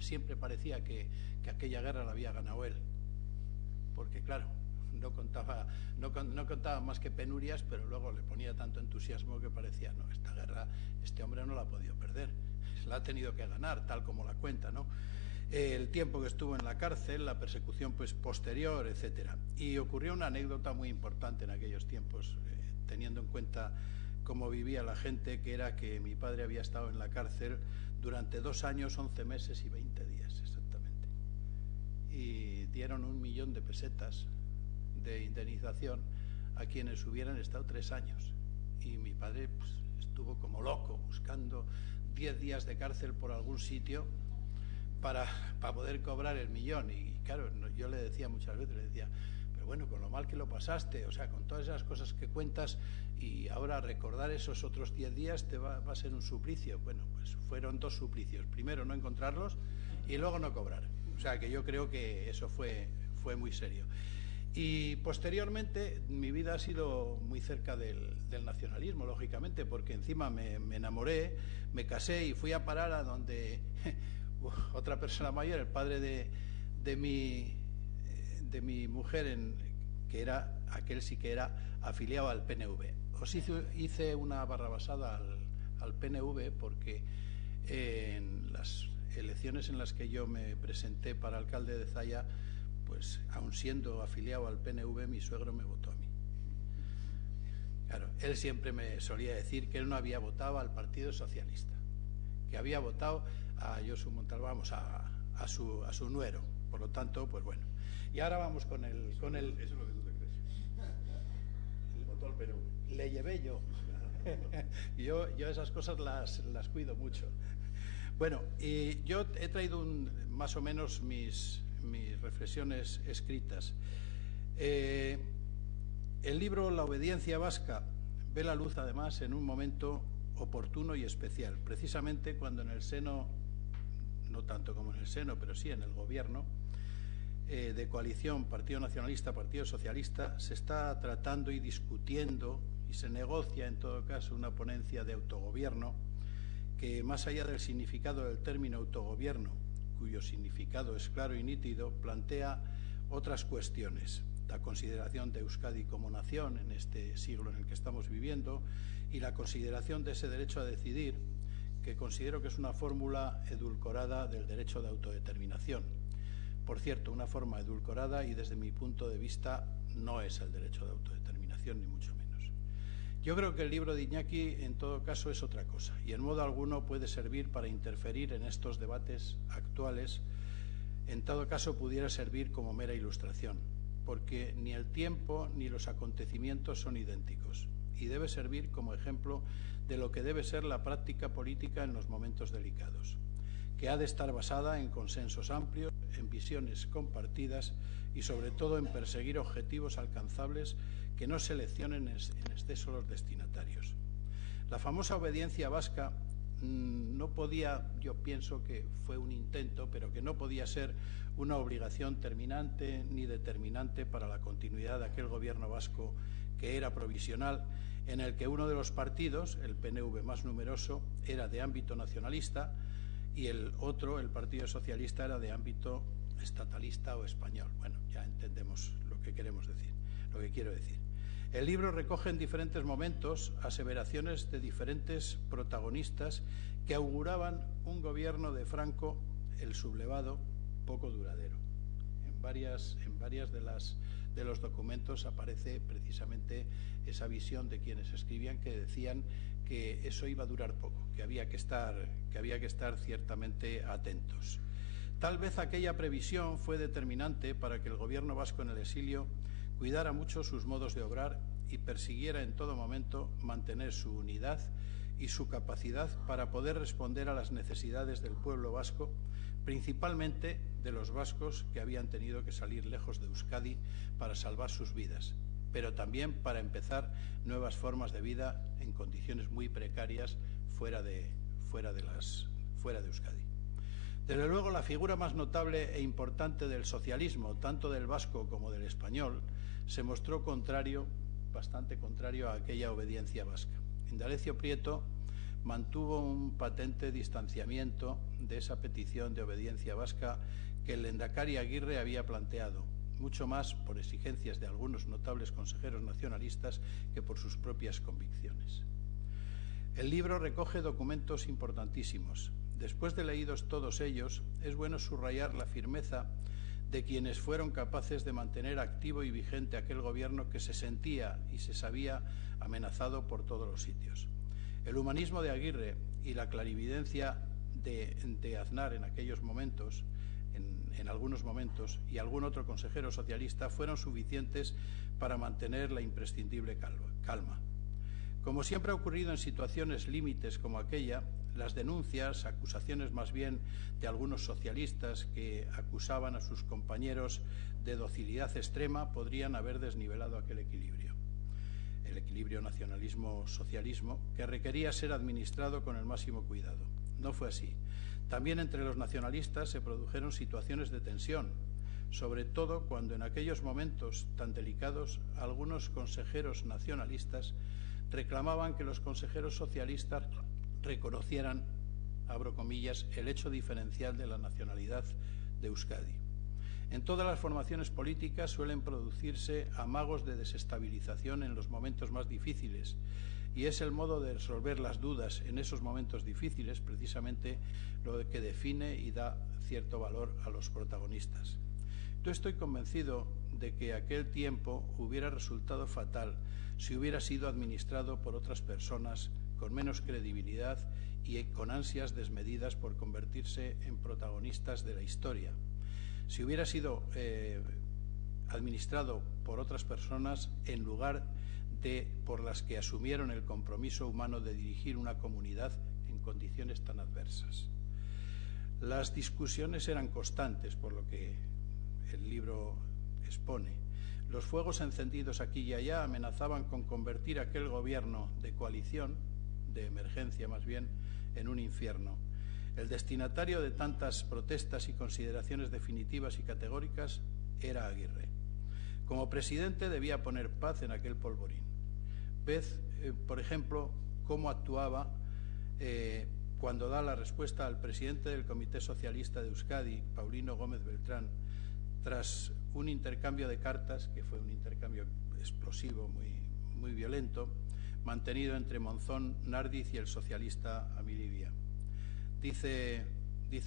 Siempre parecía que aquella guerra la había ganado él, porque claro, no contaba más que penurias, pero luego le ponía tanto entusiasmo que parecía, no, esta guerra este hombre no la ha podido perder, la ha tenido que ganar, tal como la cuenta, ¿no? El tiempo que estuvo en la cárcel, la persecución pues posterior, etcétera. Y ocurrió una anécdota muy importante en aquellos tiempos, teniendo en cuenta cómo vivía la gente, que era que mi padre había estado en la cárcel durante 2 años, 11 meses y 20 días exactamente. Y dieron 1 millón de pesetas de indemnización a quienes hubieran estado 3 años. Y mi padre pues, estuvo como loco buscando 10 días de cárcel por algún sitio para poder cobrar el 1 millón. Y claro, yo le decía muchas veces, pero bueno, con lo mal que lo pasaste, o sea, con todas esas cosas que cuentas, y ahora recordar esos otros 10 días te va a ser un suplicio. Bueno, pues fueron 2 suplicios. Primero no encontrarlos y luego no cobrar. O sea, que yo creo que eso fue muy serio. Y posteriormente mi vida ha sido muy cerca del nacionalismo, lógicamente, porque encima me enamoré, me casé y fui a parar a donde otra persona mayor, el padre de mi mujer, que era, aquel sí que era afiliado al PNV. Os hice una barrabasada al PNV porque en las elecciones en las que yo me presenté para alcalde de Zalla, pues aun siendo afiliado al PNV, mi suegro me votó a mí. Claro, él siempre me solía decir que él no había votado al Partido Socialista, que había votado a Josu Montalbán, vamos, a su nuero. Por lo tanto, pues bueno. Y ahora vamos con el... Eso es lo que tú te crees. Votó al PNV. Le llevé yo. Yo esas cosas las cuido mucho. Bueno, y yo he traído más o menos mis reflexiones escritas. El libro La obediencia vasca ve la luz además en un momento oportuno y especial, precisamente cuando en el seno no tanto como en el seno, pero sí en el gobierno, de coalición Partido Nacionalista, Partido Socialista, se está tratando y discutiendo y se negocia en todo caso una ponencia de autogobierno que, más allá del significado del término autogobierno, cuyo significado es claro y nítido, plantea otras cuestiones: la consideración de Euskadi como nación en este siglo en el que estamos viviendo y la consideración de ese derecho a decidir, que considero que es una fórmula edulcorada del derecho de autodeterminación. Por cierto, una forma edulcorada, y desde mi punto de vista no es el derecho de autodeterminación, ni mucho menos. Yo creo que el libro de Iñaki, en todo caso, es otra cosa, y en modo alguno puede servir para interferir en estos debates actuales. En todo caso, pudiera servir como mera ilustración, porque ni el tiempo ni los acontecimientos son idénticos, y debe servir como ejemplo de lo que debe ser la práctica política en los momentos delicados, que ha de estar basada en consensos amplios, en visiones compartidas y sobre todo en perseguir objetivos alcanzables que no seleccionen en exceso los destinatarios. La famosa obediencia vasca no podía, yo pienso que fue un intento, pero que no podía ser una obligación terminante ni determinante para la continuidad de aquel gobierno vasco, que era provisional, en el que uno de los partidos, el PNV más numeroso, era de ámbito nacionalista y el otro, el Partido Socialista, era de ámbito estatalista o español. Bueno, ya entendemos lo que queremos decir, lo que quiero decir. El libro recoge en diferentes momentos aseveraciones de diferentes protagonistas que auguraban un gobierno de Franco, el sublevado, poco duradero. En varias de los documentos aparece precisamente esa visión de quienes escribían, que decían que eso iba a durar poco, que había que estar ciertamente atentos. Tal vez aquella previsión fue determinante para que el gobierno vasco en el exilio cuidara mucho sus modos de obrar y persiguiera en todo momento mantener su unidad y su capacidad para poder responder a las necesidades del pueblo vasco, principalmente de los vascos que habían tenido que salir lejos de Euskadi para salvar sus vidas, pero también para empezar nuevas formas de vida en condiciones muy precarias fuera de Euskadi. Desde luego, la figura más notable e importante del socialismo, tanto del vasco como del español, se mostró bastante contrario a aquella obediencia vasca. Indalecio Prieto mantuvo un patente distanciamiento de esa petición de obediencia vasca que el lehendakari Aguirre había planteado, mucho más por exigencias de algunos notables consejeros nacionalistas que por sus propias convicciones. El libro recoge documentos importantísimos. Después de leídos todos ellos, es bueno subrayar la firmeza de quienes fueron capaces de mantener activo y vigente aquel gobierno que se sentía y se sabía amenazado por todos los sitios. El humanismo de Aguirre y la clarividencia de Aznar en aquellos momentos, en algunos momentos, y algún otro consejero socialista fueron suficientes para mantener la imprescindible calma. Como siempre ha ocurrido en situaciones límites como aquella, las denuncias, acusaciones más bien de algunos socialistas que acusaban a sus compañeros de docilidad extrema, podrían haber desnivelado aquel equilibrio. El equilibrio nacionalismo-socialismo, que requería ser administrado con el máximo cuidado. No fue así. También entre los nacionalistas se produjeron situaciones de tensión, sobre todo cuando en aquellos momentos tan delicados algunos consejeros nacionalistas reclamaban que los consejeros socialistas reconocieran, abro comillas, el hecho diferencial de la nacionalidad de Euskadi. En todas las formaciones políticas suelen producirse amagos de desestabilización en los momentos más difíciles, y es el modo de resolver las dudas en esos momentos difíciles precisamente lo que define y da cierto valor a los protagonistas. Yo estoy convencido de que aquel tiempo hubiera resultado fatal si hubiera sido administrado por otras personas con menos credibilidad y con ansias desmedidas por convertirse en protagonistas de la historia. Si hubiera sido administrado por otras personas en lugar de por las que asumieron el compromiso humano de dirigir una comunidad en condiciones tan adversas. Las discusiones eran constantes, por lo que el libro expone. Los fuegos encendidos aquí y allá amenazaban con convertir aquel gobierno de coalición, de emergencia más bien, en un infierno. El destinatario de tantas protestas y consideraciones definitivas y categóricas era Aguirre. Como presidente debía poner paz en aquel polvorín. Por ejemplo, cómo actuaba cuando da la respuesta al presidente del Comité Socialista de Euskadi, Paulino Gómez Beltrán, tras un intercambio de cartas, que fue un intercambio explosivo, muy violento, mantenido entre Monzón, Nardiz y el socialista Amilibia. Dice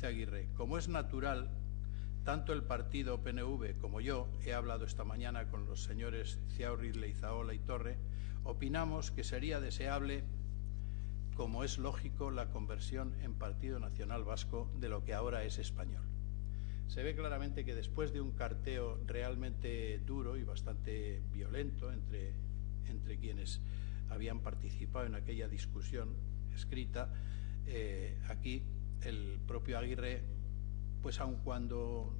Aguirre: como es natural, tanto el partido PNV como yo, he hablado esta mañana con los señores Ciaurri, Leizaola y Torre, opinamos que sería deseable, como es lógico, la conversión en Partido Nacional Vasco de lo que ahora es español. Se ve claramente que después de un carteo realmente duro y bastante violento entre quienes habían participado en aquella discusión escrita, aquí el propio Aguirre, pues aun cuando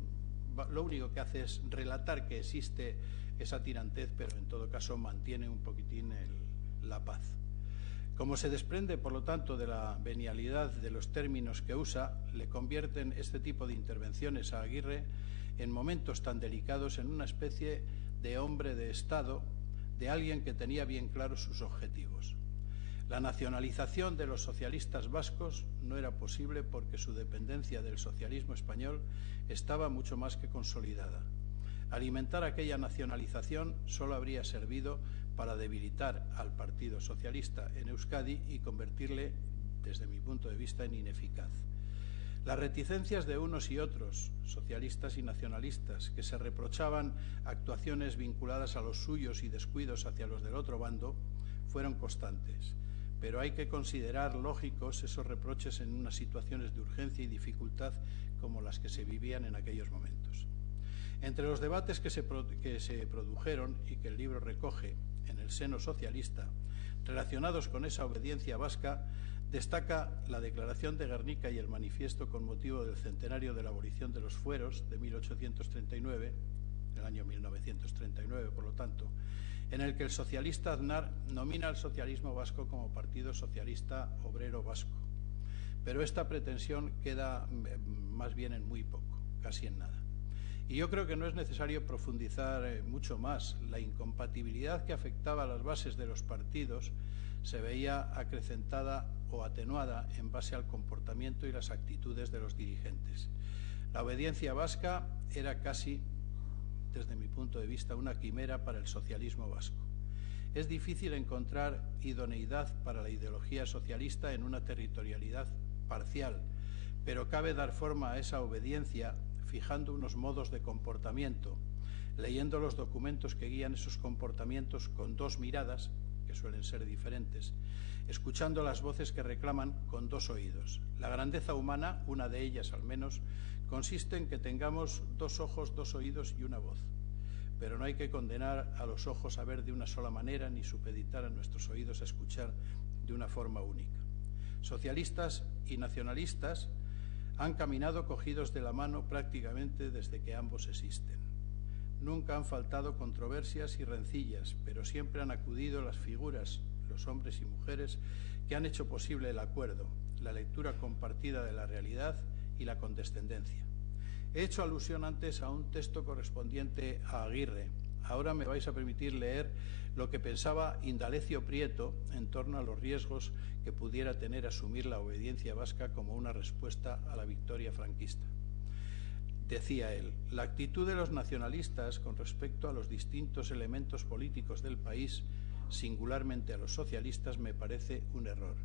lo único que hace es relatar que existe esa tirantez, pero en todo caso mantiene un poquitín la paz. Como se desprende, por lo tanto, de la venialidad de los términos que usa, le convierten este tipo de intervenciones a Aguirre en momentos tan delicados en una especie de hombre de Estado, de alguien que tenía bien claros sus objetivos. La nacionalización de los socialistas vascos no era posible porque su dependencia del socialismo español estaba mucho más que consolidada. Alimentar aquella nacionalización solo habría servido para debilitar al Partido Socialista en Euskadi y convertirle, desde mi punto de vista, en ineficaz. Las reticencias de unos y otros, socialistas y nacionalistas, que se reprochaban actuaciones vinculadas a los suyos y descuidos hacia los del otro bando, fueron constantes. Pero hay que considerar lógicos esos reproches en unas situaciones de urgencia y dificultad como las que se vivían en aquellos momentos. Entre los debates que se produjeron y que el libro recoge en el seno socialista, relacionados con esa obediencia vasca, destaca la Declaración de Gernika y el manifiesto con motivo del centenario de la abolición de los fueros de 1839, del año 1939, por lo tanto, en el que el socialista Aznar nomina al socialismo vasco como Partido Socialista Obrero Vasco. Pero esta pretensión queda más bien en muy poco, casi en nada. Y yo creo que no es necesario profundizar mucho más. La incompatibilidad que afectaba a las bases de los partidos se veía acrecentada o atenuada en base al comportamiento y las actitudes de los dirigentes. La obediencia vasca era casi, desde mi punto de vista, una quimera para el socialismo vasco. Es difícil encontrar idoneidad para la ideología socialista en una territorialidad parcial, pero cabe dar forma a esa obediencia fijando unos modos de comportamiento, leyendo los documentos que guían esos comportamientos con dos miradas, que suelen ser diferentes, escuchando las voces que reclaman con dos oídos. La grandeza humana, una de ellas al menos, consiste en que tengamos dos ojos, dos oídos y una voz. Pero no hay que condenar a los ojos a ver de una sola manera ni supeditar a nuestros oídos a escuchar de una forma única. Socialistas y nacionalistas han caminado cogidos de la mano prácticamente desde que ambos existen. Nunca han faltado controversias y rencillas, pero siempre han acudido las figuras, los hombres y mujeres, que han hecho posible el acuerdo, la lectura compartida de la realidad y la condescendencia. He hecho alusión antes a un texto correspondiente a Aguirre. Ahora me vais a permitir leer lo que pensaba Indalecio Prieto en torno a los riesgos que pudiera tener asumir la obediencia vasca como una respuesta a la victoria franquista. Decía él: la actitud de los nacionalistas con respecto a los distintos elementos políticos del país, singularmente a los socialistas, me parece un error.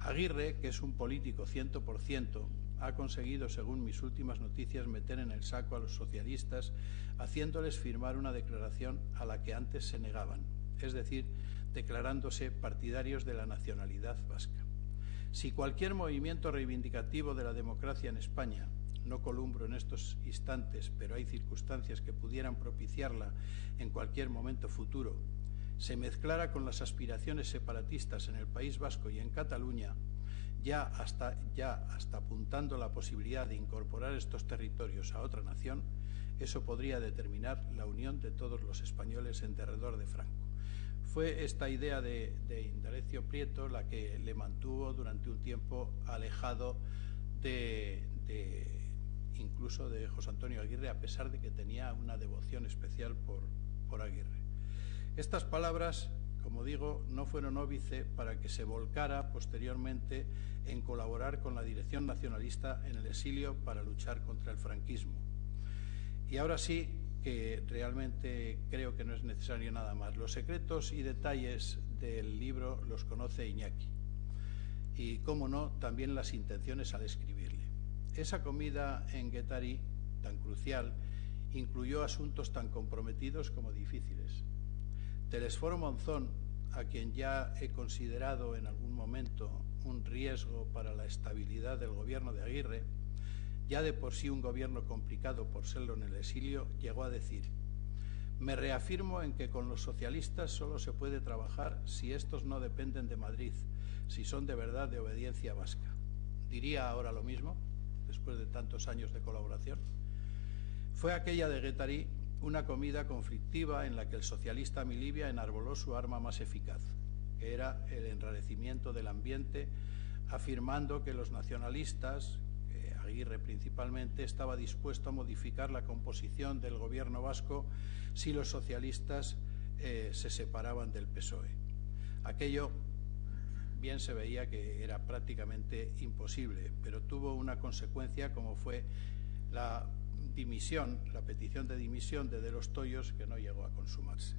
Aguirre, que es un político 100%, ha conseguido, según mis últimas noticias, meter en el saco a los socialistas, haciéndoles firmar una declaración a la que antes se negaban, es decir, declarándose partidarios de la nacionalidad vasca. Si cualquier movimiento reivindicativo de la democracia en España, no columbro en estos instantes, pero hay circunstancias que pudieran propiciarla en cualquier momento futuro, se mezclara con las aspiraciones separatistas en el País Vasco y en Cataluña, ya hasta apuntando la posibilidad de incorporar estos territorios a otra nación, eso podría determinar la unión de todos los españoles en derredor de Franco. Fue esta idea de Indalecio Prieto la que le mantuvo durante un tiempo alejado incluso de José Antonio Aguirre, a pesar de que tenía una devoción especial por Aguirre. Estas palabras, como digo, no fueron óbice para que se volcara posteriormente en colaborar con la dirección nacionalista en el exilio para luchar contra el franquismo. Y ahora sí que realmente creo que no es necesario nada más. Los secretos y detalles del libro los conoce Iñaki. Y, cómo no, también las intenciones al escribirle. Esa comida en Guettari, tan crucial, incluyó asuntos tan comprometidos como difíciles. Telesforo Monzón, a quien ya he considerado en algún momento un riesgo para la estabilidad del gobierno de Aguirre, ya de por sí un gobierno complicado por serlo en el exilio, llegó a decir: me reafirmo en que con los socialistas solo se puede trabajar si estos no dependen de Madrid, si son de verdad de obediencia vasca. ¿Diría ahora lo mismo, después de tantos años de colaboración? Fue aquella de Guettari una comida conflictiva en la que el socialista Milibia enarboló su arma más eficaz, que era el enrarecimiento del ambiente, afirmando que los nacionalistas, Aguirre principalmente, estaba dispuesto a modificar la composición del gobierno vasco si los socialistas se separaban del PSOE. Aquello bien se veía que era prácticamente imposible, pero tuvo una consecuencia, como fue la petición de dimisión de los Toyos, que no llegó a consumarse.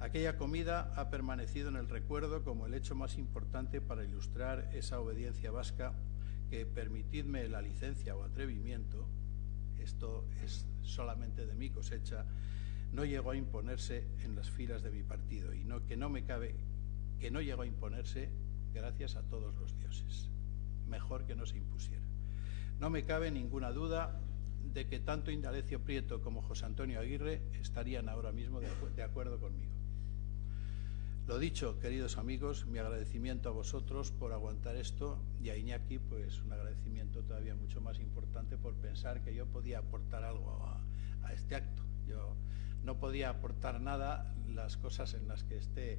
Aquella comida ha permanecido en el recuerdo como el hecho más importante para ilustrar esa obediencia vasca que, permitidme la licencia o atrevimiento, esto es solamente de mi cosecha, no llegó a imponerse en las filas de mi partido, y que no llegó a imponerse gracias a todos los dioses. Mejor que no se impusiera. No me cabe ninguna duda de que tanto Indalecio Prieto como José Antonio Aguirre estarían ahora mismo de acuerdo conmigo. Lo dicho, queridos amigos, mi agradecimiento a vosotros por aguantar esto, y a Iñaki, pues un agradecimiento todavía mucho más importante por pensar que yo podía aportar algo a este acto. Yo no podía aportar nada, las cosas en las que esté.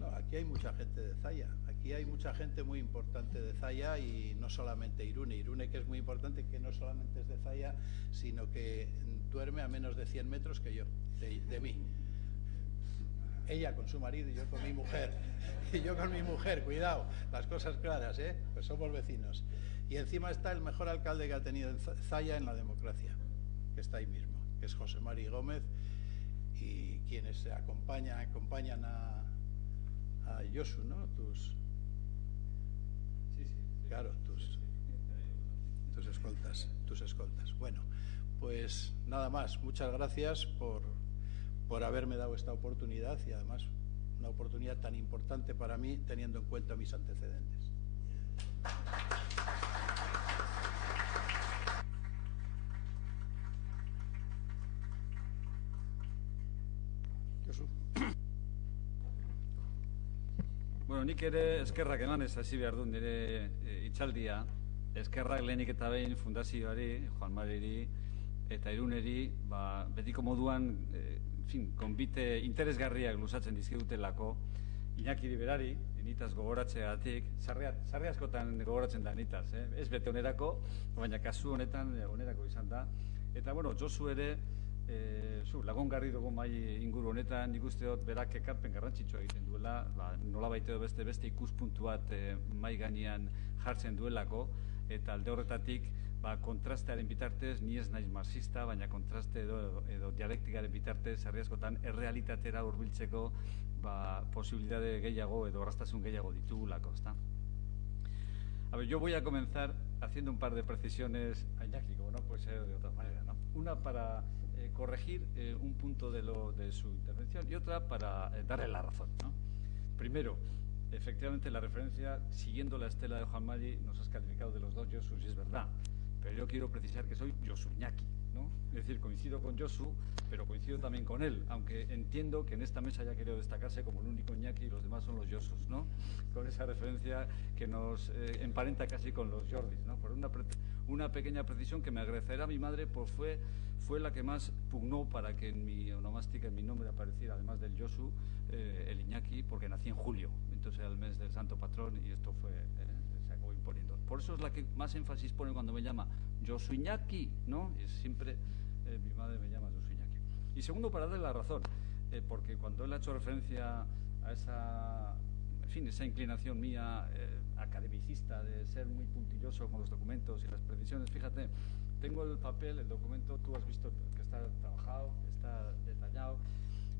No, aquí hay mucha gente de Zaya. Aquí hay mucha gente muy importante de Zaya, y no solamente Irune, que es muy importante, que no solamente es de Zaya, sino que duerme a menos de 100 metros que yo, de mí. Ella con su marido y yo con mi mujer. Y yo con mi mujer, cuidado, las cosas claras, pues somos vecinos. Y encima está el mejor alcalde que ha tenido Zaya en la democracia, que está ahí mismo, que es José Mari Gómez, y quienes acompañan a Josu, ¿no? Claro, tus escoltas. Bueno, pues nada más. Muchas gracias por haberme dado esta oportunidad, y además una oportunidad tan importante para mí, teniendo en cuenta mis antecedentes. Josu. Bueno, nik ere eskerrak emanez hasi behar dut nire hitzaldia. Eskerrak lehenik eta behin fundazioari, Juan Mariri eta Iruneri, betiko moduan, konbite interesgarriak luzatzen dizkigutelako, Iñaki berari, nitaz gogoratzeagatik, sarri askotan gogoratzen da nitaz, ez bete onerako, baina kasu honetan onerako izan da. Eta, bueno, Josu ere, lagungarri dugu mai inguru honetan, nik uste dut berak ekarpen garrantzitsua egiten duela, nolabait edo beste ikuspuntu bat mai gainean jartzen duelako, eta alde horretatik kontrastearen bitartez, ni ez naiz marxista, baina kontraste edo dialektikaren bitartez, sarri askotan errealitatera hurbiltzeko posibilitate gehiago edo erraztasun gehiago ditugulako, ¿está? A ver, yo voy a comenzar haciendo un par de precisiones a Iñaki, como no puede ser de otra manera, ¿no? Una para corregir un punto de su intervención, y otra para darle la razón, ¿no? Primero, efectivamente la referencia, siguiendo la estela de Juan Mari, nos has calificado de los dos Josus, y es verdad, pero yo quiero precisar que soy Josu Iñaki, ¿no? Es decir, coincido con Josu, pero coincido también con él, aunque entiendo que en esta mesa haya querido destacarse como el único Iñaki y los demás son los Josus, ¿no? Con esa referencia que nos emparenta casi con los Jordis, ¿no? Por una pequeña precisión que me agradecerá mi madre, pues fue la que más pugnó para que en mi onomástica, en mi nombre, apareciera, además del Josu, el Iñaki, porque nací en julio, entonces era el mes del santo patrón, y esto se acabó imponiendo. por eso es la que más énfasis pone cuando me llama Josu Iñaki, ¿no? Es siempre, mi madre me llama Josu Iñaki. Y segundo, para darle la razón, porque cuando él ha hecho referencia a esa, en fin, esa inclinación mía academicista de ser muy puntilloso con los documentos y las precisiones, fíjate, tengo el papel, el documento, tú has visto que está trabajado, está detallado,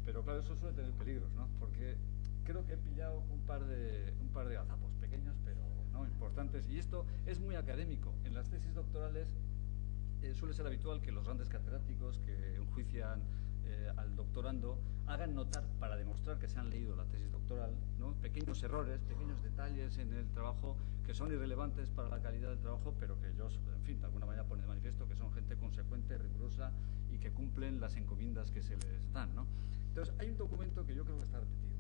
pero claro, eso suele tener peligros, ¿no? Porque creo que he pillado un par de gazapos pequeños, pero no importantes, y esto es muy académico. En las tesis doctorales suele ser habitual que los grandes catedráticos que enjuician al doctorando hagan notar, para demostrar que se han leído la tesis doctoral, ¿no?, pequeños errores, pequeños detalles en el trabajo que son irrelevantes para la calidad del trabajo, pero que ellos, en fin, de alguna manera ponen de manifiesto que son gente consecuente, rigurosa y que cumplen las encomiendas que se les dan, ¿no? Entonces, hay un documento que yo creo que está repetido.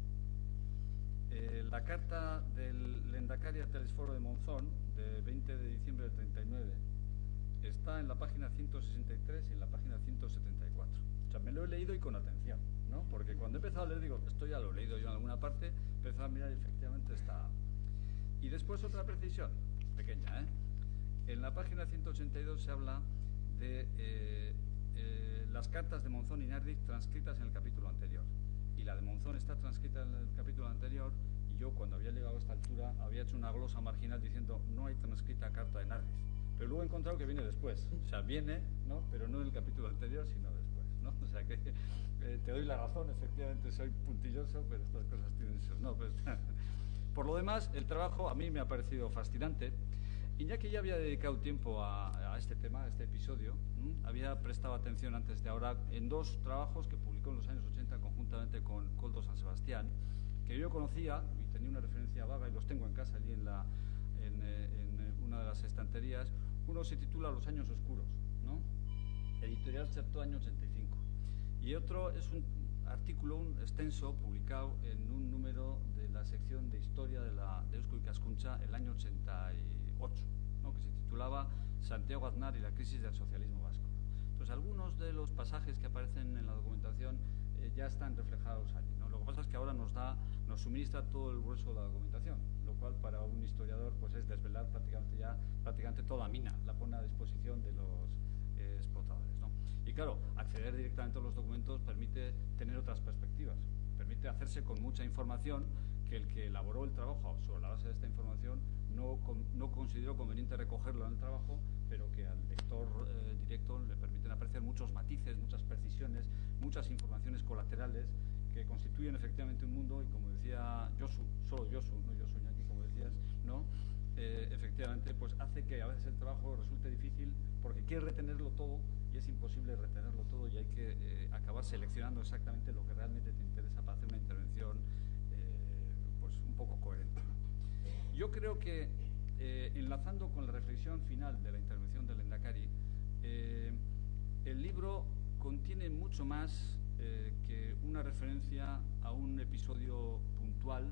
La carta del Lehendakari al Telesforo de Monzón, de 20 de diciembre del 39, está en la página 163 y en la página 174. O sea, me lo he leído y con atención, ¿no? Porque cuando he empezado a leer, digo, esto ya lo he leído yo en alguna parte, he empezado a mirar y efectivamente está. Y después otra precisión, pequeña, ¿eh? En la página 182 se habla de las cartas de Monzón y Nardi transcritas en el capítulo anterior. Y la de Monzón está transcrita en el capítulo anterior, y yo, cuando había llegado a esta altura, había hecho una glosa marginal diciendo no hay transcrita carta de Nardi. Pero luego he encontrado que viene después. O sea, viene, ¿no?, pero no en el capítulo anterior, sino después, ¿no? O sea que te doy la razón, efectivamente soy puntilloso, pero estas cosas tienen sus... No, pues, por lo demás, el trabajo a mí me ha parecido fascinante. Iñaki ya había dedicado tiempo a este tema, a este episodio. Había prestado atención antes de ahora en dos trabajos que publicó en los años 80 conjuntamente con Koldo San Sebastián, que yo conocía y tenía una referencia vaga, y los tengo en casa allí en una de las estanterías. Uno se titula Los años oscuros, ¿no?, editorial Chertó, año 85. Y otro es un artículo extenso publicado en un número de la sección de historia de Eusko Ikaskuntza el año 88, ¿no?, que se titulaba Santiago Aznar y la crisis del socialismo vasco. Entonces, algunos de los pasajes que aparecen en la documentación ya están reflejados allí, ¿no? Lo que pasa es que ahora nos suministra todo el grueso de la documentación, lo cual para un historiador pues es desvelar prácticamente toda mina, la pone a disposición de los explotadores, ¿no? Y claro, acceder directamente a los documentos permite tener otras perspectivas, permite hacerse con mucha información que el que elaboró el trabajo sobre la base de esta información no consideró conveniente recogerlo en el trabajo, pero que al lector directo le permiten apreciar muchos matices, muchas precisiones, muchas informaciones colaterales que constituyen efectivamente un mundo, y como decía Josu, solo Josu, no Josu Iñaki, como decías, ¿no? Efectivamente, pues hace que a veces el trabajo resulte difícil porque quieres retenerlo todo y es imposible retenerlo todo, y hay que acabar seleccionando exactamente lo que realmente te interesa para hacer una intervención pues un poco coherente, ¿no? Yo creo que enlazando con la reflexión final de la intervención del Lehendakari, el libro contiene mucho más que una referencia a un episodio puntual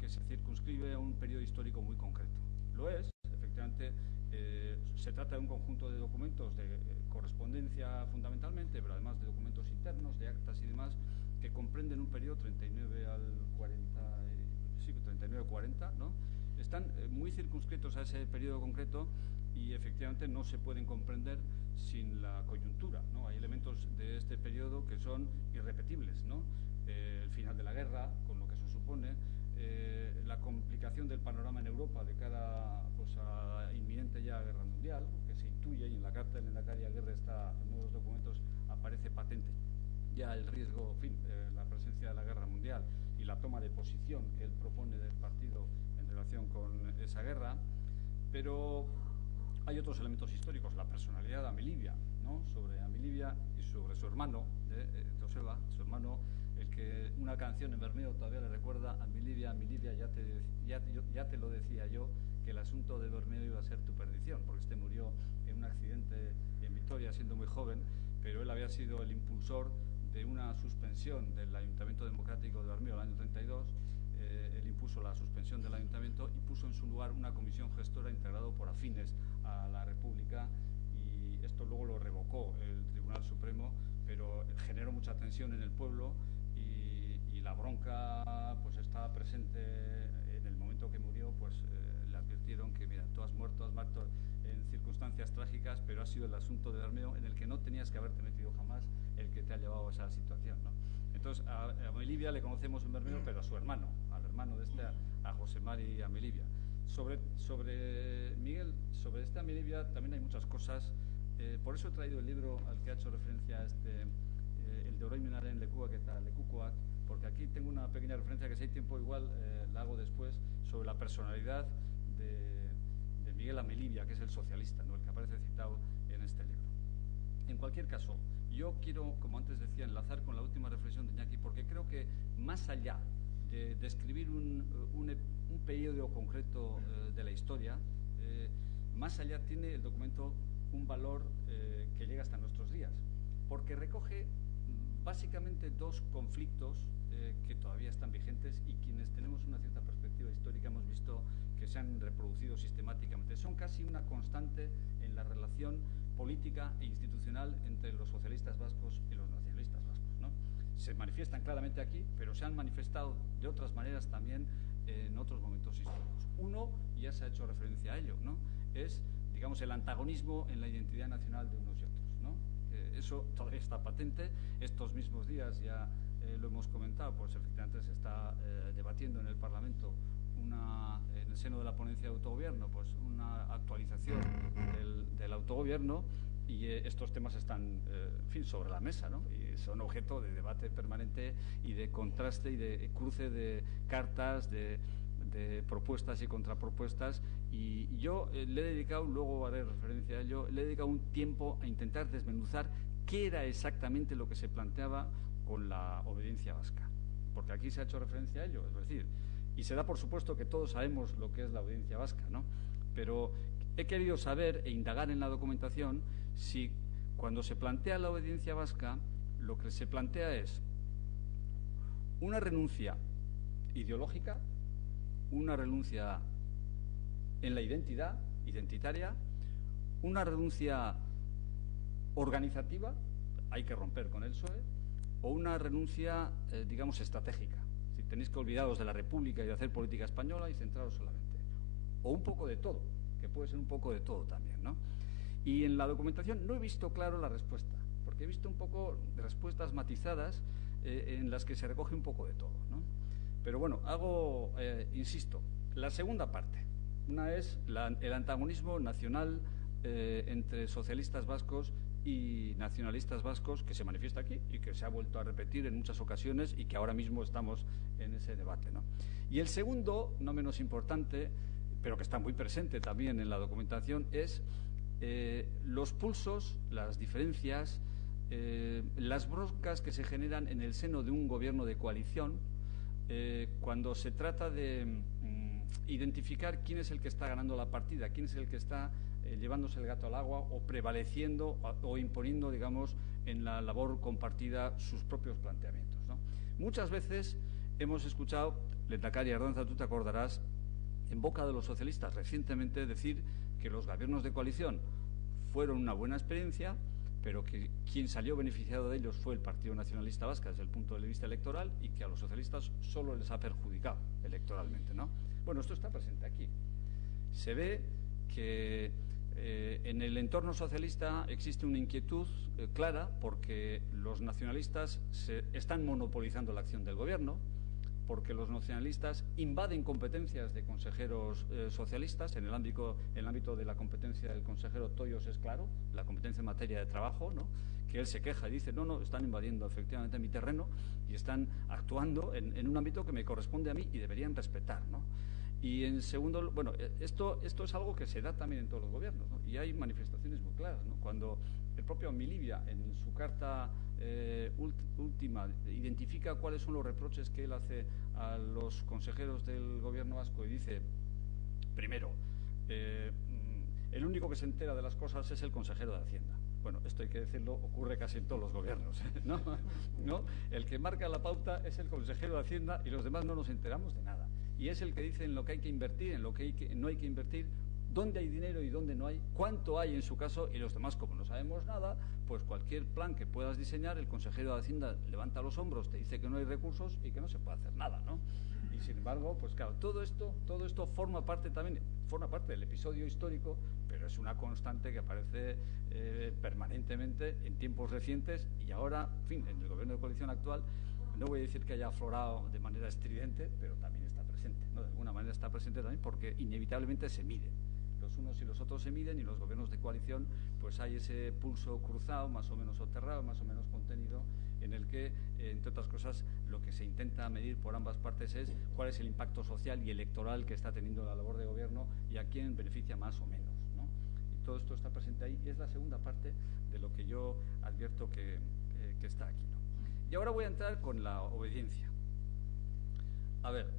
que se circunscribe a un periodo histórico muy concreto. Lo es, efectivamente, se trata de un conjunto de documentos de correspondencia fundamentalmente, pero además de documentos internos, de actas y demás, que comprenden un periodo 39 al 40, sí, 39-40, ¿no? Están muy circunscritos a ese periodo concreto y efectivamente no se pueden comprender sin la coyuntura, ¿no? Hay elementos de este periodo que son irrepetibles, ¿no? El final de la guerra, con lo que se supone, la complicación del panorama en Europa de cara pues, a inminente ya guerra mundial, que se intuye, y en la carta del Lehendakari Aguirre está, en uno de los documentos aparece patente ya el riesgo, en fin, la presencia de la guerra mundial y la toma de posición que él propone del partido en relación con esa guerra. Pero hay otros elementos históricos, la personalidad de Amilibia, ¿no? Sobre Amilibia y sobre su hermano, Joseba, su hermano, el que una canción en Bermeo todavía le recuerda: Amilibia, Amilibia, ya te lo decía yo, que el asunto de Bermeo iba a ser tu perdición, porque este murió en un accidente en Vitoria siendo muy joven, pero él había sido el impulsor de una suspensión del Ayuntamiento Democrático de Bermeo el año 32, él impuso la suspensión del Ayuntamiento y puso en su lugar una comisión gestora integrada por afines a la República, y esto luego lo revocó el Tribunal Supremo, pero generó mucha tensión en el pueblo y la bronca pues estaba presente. En el momento que murió, pues le advirtieron que, mira, tú has muerto sido el asunto de Bermeo, en el que no tenías que haberte metido jamás, el que te ha llevado a esa situación, ¿no? Entonces, a Melibia le conocemos en Bermeo, pero a su hermano, al hermano de este, a José Mari Amelibia. Sobre Miguel, sobre esta Amelibia también hay muchas cosas. Por eso he traído el libro al que ha hecho referencia el de Oroimenaren Lekuak eta Lekukoak, porque aquí tengo una pequeña referencia que si hay tiempo igual la hago después, sobre la personalidad de Miguel Amelibia, que es el socialista, ¿no?, el que aparece citado en este libro. En cualquier caso, yo quiero, como antes decía, enlazar con la última reflexión de Iñaki, porque creo que más allá de describir un periodo concreto de la historia, más allá tiene el documento un valor que llega hasta nuestros días, porque recoge básicamente dos conflictos que todavía están vigentes y quienes tenemos una cierta perspectiva histórica hemos visto que se han reproducido sistemáticamente. Son casi una constante en la relación política e institucional entre los socialistas vascos y los nacionalistas vascos, ¿no? Se manifiestan claramente aquí, pero se han manifestado de otras maneras también en otros momentos históricos. Uno, y ya se ha hecho referencia a ello, ¿no?, es, digamos, el antagonismo en la identidad nacional de unos y otros, ¿no? Eso todavía está patente. Estos mismos días ya lo hemos comentado, pues efectivamente se está debatiendo en el Parlamento en el seno de la ponencia de autogobierno, pues una actualización del autogobierno, y estos temas están, en fin, sobre la mesa, ¿no? Y son objeto de debate permanente y de contraste y de cruce de cartas, de propuestas y contrapropuestas, y yo le he dedicado, luego haré referencia a ello, le he dedicado un tiempo a intentar desmenuzar qué era exactamente lo que se planteaba con la obediencia vasca, porque aquí se ha hecho referencia a ello, es decir, y se da por supuesto que todos sabemos lo que es la obediencia vasca, ¿no? Pero he querido saber e indagar en la documentación si cuando se plantea la obediencia vasca, lo que se plantea es una renuncia ideológica, una renuncia en la identitaria, una renuncia organizativa, hay que romper con el PSOE, o una renuncia, digamos, estratégica. Si tenéis que olvidaros de la República y de hacer política española y centraros solamente. O un poco de todo, que puede ser un poco de todo también, ¿no? Y en la documentación no he visto claro la respuesta, porque he visto un poco de respuestas matizadas en las que se recoge un poco de todo, ¿no? Pero bueno, insisto, la segunda parte. Una es el antagonismo nacional entre socialistas vascos y nacionalistas vascos, que se manifiesta aquí y que se ha vuelto a repetir en muchas ocasiones y que ahora mismo estamos en ese debate, ¿no? Y el segundo, no menos importante, pero que está muy presente también en la documentación, es los pulsos, las diferencias, las broncas que se generan en el seno de un gobierno de coalición cuando se trata de identificar quién es el que está ganando la partida, quién es el que está llevándose el gato al agua o prevaleciendo o imponiendo, digamos, en la labor compartida sus propios planteamientos, ¿no? Muchas veces hemos escuchado, Lehendakari Ardanza, tú te acordarás, en boca de los socialistas recientemente decir que los gobiernos de coalición fueron una buena experiencia, pero que quien salió beneficiado de ellos fue el Partido Nacionalista Vasco desde el punto de vista electoral y que a los socialistas solo les ha perjudicado electoralmente, ¿no? Bueno, esto está presente aquí. Se ve que en el entorno socialista existe una inquietud clara porque los nacionalistas están monopolizando la acción del gobierno, porque los nacionalistas invaden competencias de consejeros socialistas. En el ámbito de la competencia del consejero Toyos es claro, la competencia en materia de trabajo, ¿no?, que él se queja y dice, no, están invadiendo efectivamente mi terreno y están actuando en un ámbito que me corresponde a mí y deberían respetar, ¿no? Y en segundo, bueno, esto es algo que se da también en todos los gobiernos, ¿no? Y hay manifestaciones muy claras, ¿no? Cuando el propio Amelibia, en su carta última, identifica cuáles son los reproches que él hace a los consejeros del gobierno vasco y dice, primero, el único que se entera de las cosas es el consejero de Hacienda. Bueno, esto hay que decirlo, ocurre casi en todos los gobiernos, ¿no? El que marca la pauta es el consejero de Hacienda y los demás no nos enteramos de nada. Y es el que dice en lo que hay que invertir, en lo que no hay que invertir, dónde hay dinero y dónde no hay, cuánto hay en su caso, y los demás, como no sabemos nada, pues cualquier plan que puedas diseñar, el consejero de Hacienda levanta los hombros, te dice que no hay recursos y que no se puede hacer nada, ¿no? Y sin embargo, pues claro, todo esto forma parte del episodio histórico, pero es una constante que aparece permanentemente en tiempos recientes y ahora, en fin, en el gobierno de coalición actual, no voy a decir que haya aflorado de manera estridente, pero también está presente, ¿no? De alguna manera está presente también porque inevitablemente se mide. Los unos y los otros se miden y los gobiernos de coalición pues hay ese pulso cruzado, más o menos soterrado, más o menos contenido, en el que, entre otras cosas, lo que se intenta medir por ambas partes es cuál es el impacto social y electoral que está teniendo la labor de gobierno y a quién beneficia más o menos, ¿no? Y todo esto está presente ahí y es la segunda parte de lo que yo advierto que está aquí, ¿no? Y ahora voy a entrar con la obediencia. A ver,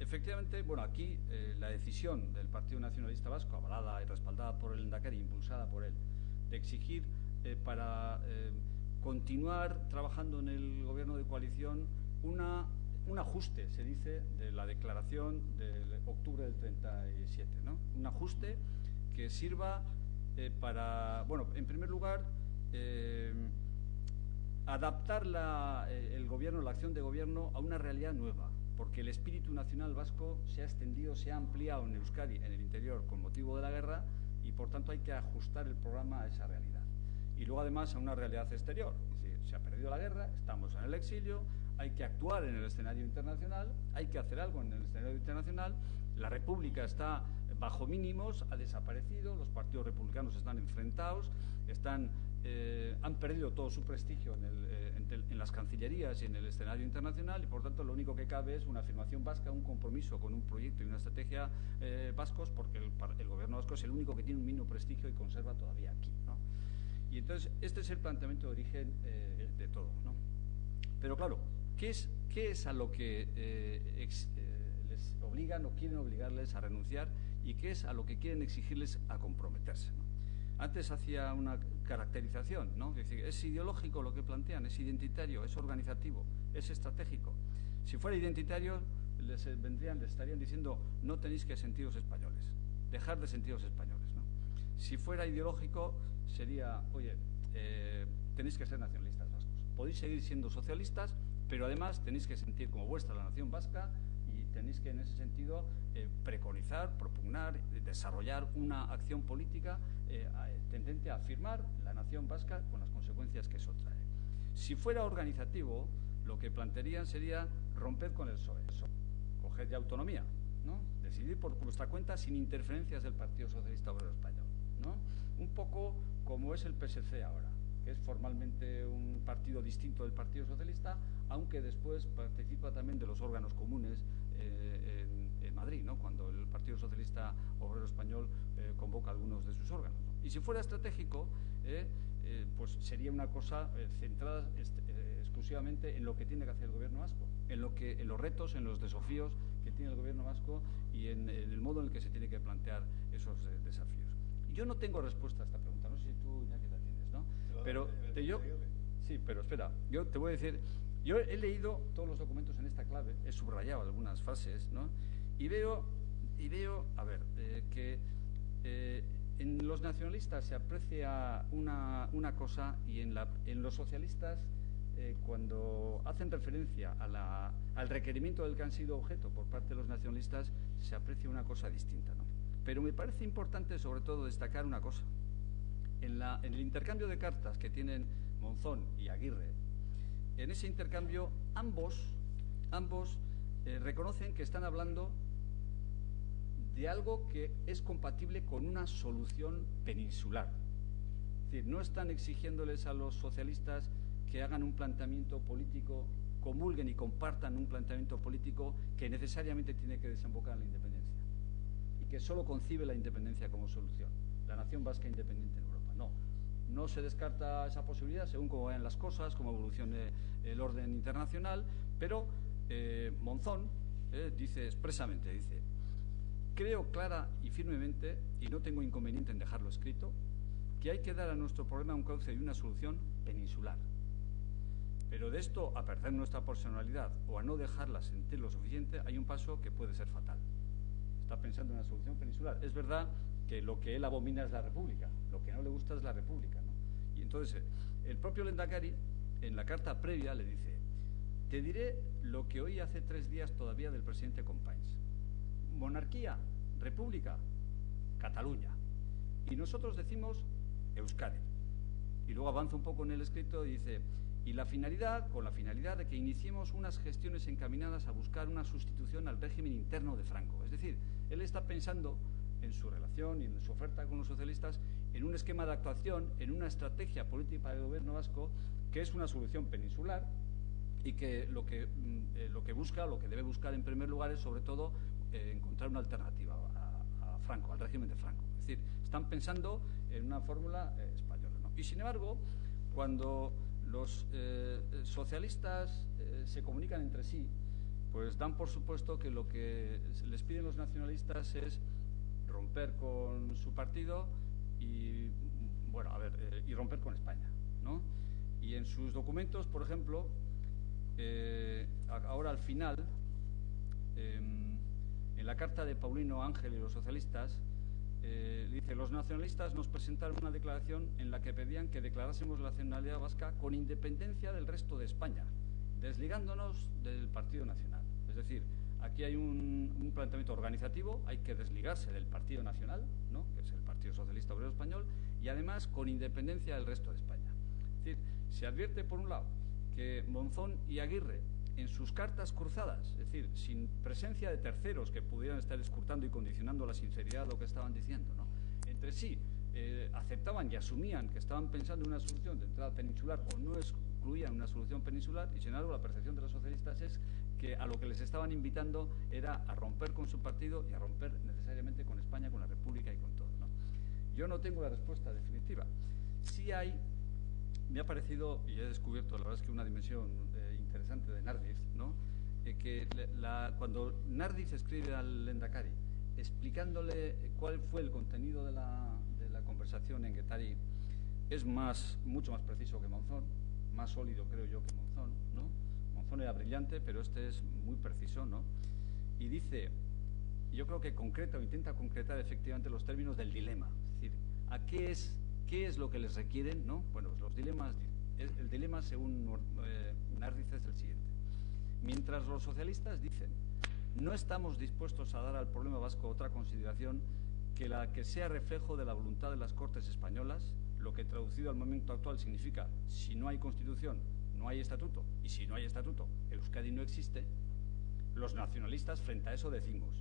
efectivamente, bueno, aquí la decisión del Partido Nacionalista Vasco, avalada y respaldada por el Lehendakari, impulsada por él, de exigir para continuar trabajando en el gobierno de coalición un ajuste, se dice, de la declaración del octubre del 37, ¿no? Un ajuste que sirva para, bueno, en primer lugar, adaptar el gobierno, la acción de gobierno a una realidad nueva, porque el espíritu nacional vasco se ha extendido, se ha ampliado en Euskadi, en el interior, con motivo de la guerra, y por tanto hay que ajustar el programa a esa realidad. Y luego además a una realidad exterior, es decir, se ha perdido la guerra, estamos en el exilio, hay que actuar en el escenario internacional, hay que hacer algo en el escenario internacional, la República está bajo mínimos, ha desaparecido, los partidos republicanos están enfrentados, han perdido todo su prestigio en las cancillerías y en el escenario internacional y por tanto lo único que cabe es una afirmación vasca, un compromiso con un proyecto y una estrategia vascos, porque el gobierno vasco es el único que tiene un mínimo prestigio y conserva todavía aquí, ¿no? Y entonces este es el planteamiento de origen de todo, ¿no? Pero claro, ¿qué es a lo que les obligan o quieren obligarles a renunciar y qué es a lo que quieren exigirles a comprometerse, ¿no? Antes hacía una caracterización, ¿no? Es decir, es ideológico lo que plantean, es identitario, es organizativo, es estratégico. Si fuera identitario, les estarían diciendo no tenéis que sentiros españoles, dejar de sentiros españoles, ¿no? Si fuera ideológico, sería, oye, tenéis que ser nacionalistas vascos. Podéis seguir siendo socialistas, pero además tenéis que sentir como vuestra la nación vasca y tenéis que, en ese sentido, preconizar, propugnar, desarrollar una acción política tendente a afirmar la nación vasca con las consecuencias que eso trae. Si fuera organizativo, lo que plantearían sería romper con el PSOE, coger ya autonomía, ¿no? Decidir por vuestra cuenta sin interferencias del Partido Socialista Obrero Español, ¿no? Un poco como es el PSC ahora, que es formalmente un partido distinto del Partido Socialista, aunque después participa también de los órganos comunes en Madrid, ¿no? Cuando el Partido Socialista Obrero Español convoca algunos de sus órganos, ¿no? Y si fuera estratégico, pues sería una cosa centrada exclusivamente en lo que tiene que hacer el gobierno vasco, en los retos, en los desafíos que tiene el gobierno vasco y en el modo en el que se tiene que plantear esos desafíos. Yo no tengo respuesta a esta pregunta, no sé si tú, Iñaki, la tienes, ¿no? Sí, pero espera, yo te voy a decir, yo he leído todos los documentos en esta clave, he subrayado algunas frases, ¿no? Y veo, a ver, que en los nacionalistas se aprecia una cosa y en los socialistas, cuando hacen referencia al requerimiento del que han sido objeto por parte de los nacionalistas, se aprecia una cosa distinta, ¿no? Pero me parece importante sobre todo destacar una cosa. En el intercambio de cartas que tienen Monzón y Aguirre, en ese intercambio ambos reconocen que están hablando de algo que es compatible con una solución peninsular. Es decir, no están exigiéndoles a los socialistas que hagan un planteamiento político, comulguen y compartan un planteamiento político que necesariamente tiene que desembocar en la independencia y que solo concibe la independencia como solución, la nación vasca independiente en Europa. No se descarta esa posibilidad según cómo vayan las cosas, cómo evolucione el orden internacional, pero Monzón dice expresamente, creo clara y firmemente, y no tengo inconveniente en dejarlo escrito, que hay que dar a nuestro problema un cauce y una solución peninsular. Pero de esto a perder nuestra personalidad o a no dejarla sentir lo suficiente, hay un paso que puede ser fatal. Está pensando en una solución peninsular. Es verdad que lo que él abomina es la República, lo que no le gusta es la República, ¿no? Y entonces el propio Lehendakari, en la carta previa, le dice: te diré lo que oí hace 3 días todavía del presidente Companys. Monarquía, república, Cataluña. Y nosotros decimos Euskadi. Y luego avanza un poco en el escrito y dice, con la finalidad de que iniciemos unas gestiones encaminadas a buscar una sustitución al régimen interno de Franco. Es decir, él está pensando en su relación y en su oferta con los socialistas en un esquema de actuación, en una estrategia política del gobierno vasco que es una solución peninsular y que lo que debe buscar en primer lugar es sobre todo encontrar una alternativa a Franco, al régimen de Franco. Es decir, están pensando en una fórmula española, ¿no? Y sin embargo, cuando los socialistas se comunican entre sí, pues dan por supuesto que lo que les piden los nacionalistas es romper con su partido y, bueno, y romper con España, ¿no? Y en sus documentos, por ejemplo, ahora al final, en la carta de Paulino Ángel y los socialistas, dice, los nacionalistas nos presentaron una declaración en la que pedían que declarásemos la nacionalidad vasca con independencia del resto de España, desligándonos del Partido Nacional. Es decir, aquí hay un planteamiento organizativo, hay que desligarse del Partido Nacional, ¿no?, que es el Partido Socialista Obrero Español, y además con independencia del resto de España. Es decir, se advierte por un lado que Monzón y Aguirre, en sus cartas cruzadas, es decir, sin presencia de terceros que pudieran estar escrutando y condicionando la sinceridad de lo que estaban diciendo, ¿no?, entre sí aceptaban y asumían que estaban pensando en una solución de entrada peninsular o no excluían una solución peninsular, y sin embargo la percepción de los socialistas es que a lo que les estaban invitando era a romper con su partido y a romper necesariamente con España, con la República y con todo, ¿no? Yo no tengo la respuesta definitiva. Sí me ha parecido, y he descubierto, la verdad es que una dimensión interesante de Nardiz, ¿no?, que cuando Nardiz escribe al Lehendakari explicándole cuál fue el contenido de la conversación en Guettari, es mucho más preciso que Monzón, más sólido creo yo que Monzón, ¿no? Monzón era brillante, pero este es muy preciso, ¿no? Y dice, yo creo que intenta concretar efectivamente los términos del dilema, es decir, ¿qué es lo que les requieren, ¿no? Bueno, los dilemas, el dilema según Nardiz es el siguiente. Mientras los socialistas dicen, no estamos dispuestos a dar al problema vasco otra consideración que la que sea reflejo de la voluntad de las Cortes españolas, lo que traducido al momento actual significa, si no hay Constitución, no hay estatuto, y si no hay estatuto, Euskadi no existe, los nacionalistas frente a eso decimos,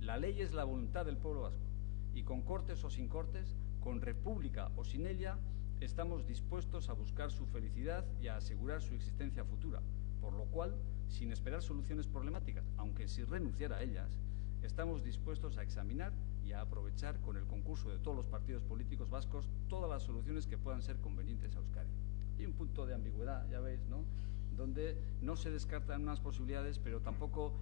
la ley es la voluntad del pueblo vasco, y con Cortes o sin Cortes, con república o sin ella, estamos dispuestos a buscar su felicidad y a asegurar su existencia futura, por lo cual, sin esperar soluciones problemáticas, aunque sin renunciar a ellas, estamos dispuestos a examinar y a aprovechar con el concurso de todos los partidos políticos vascos todas las soluciones que puedan ser convenientes a Euskadi. Hay un punto de ambigüedad, ya veis, ¿no?, donde no se descartan unas posibilidades, pero tampoco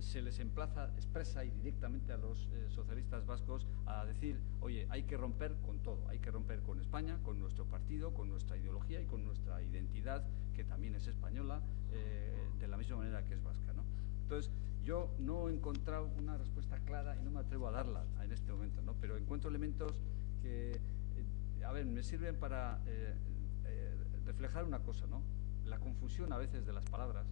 se les emplaza expresa y directamente a los socialistas vascos a decir, oye, hay que romper con todo, hay que romper con España, con nuestro partido, con nuestra ideología y con nuestra identidad, que también es española, de la misma manera que es vasca, ¿no? Entonces, yo no he encontrado una respuesta clara y no me atrevo a darla en este momento, ¿no?, pero encuentro elementos que, me sirven para reflejar una cosa, ¿no?, la confusión a veces de las palabras.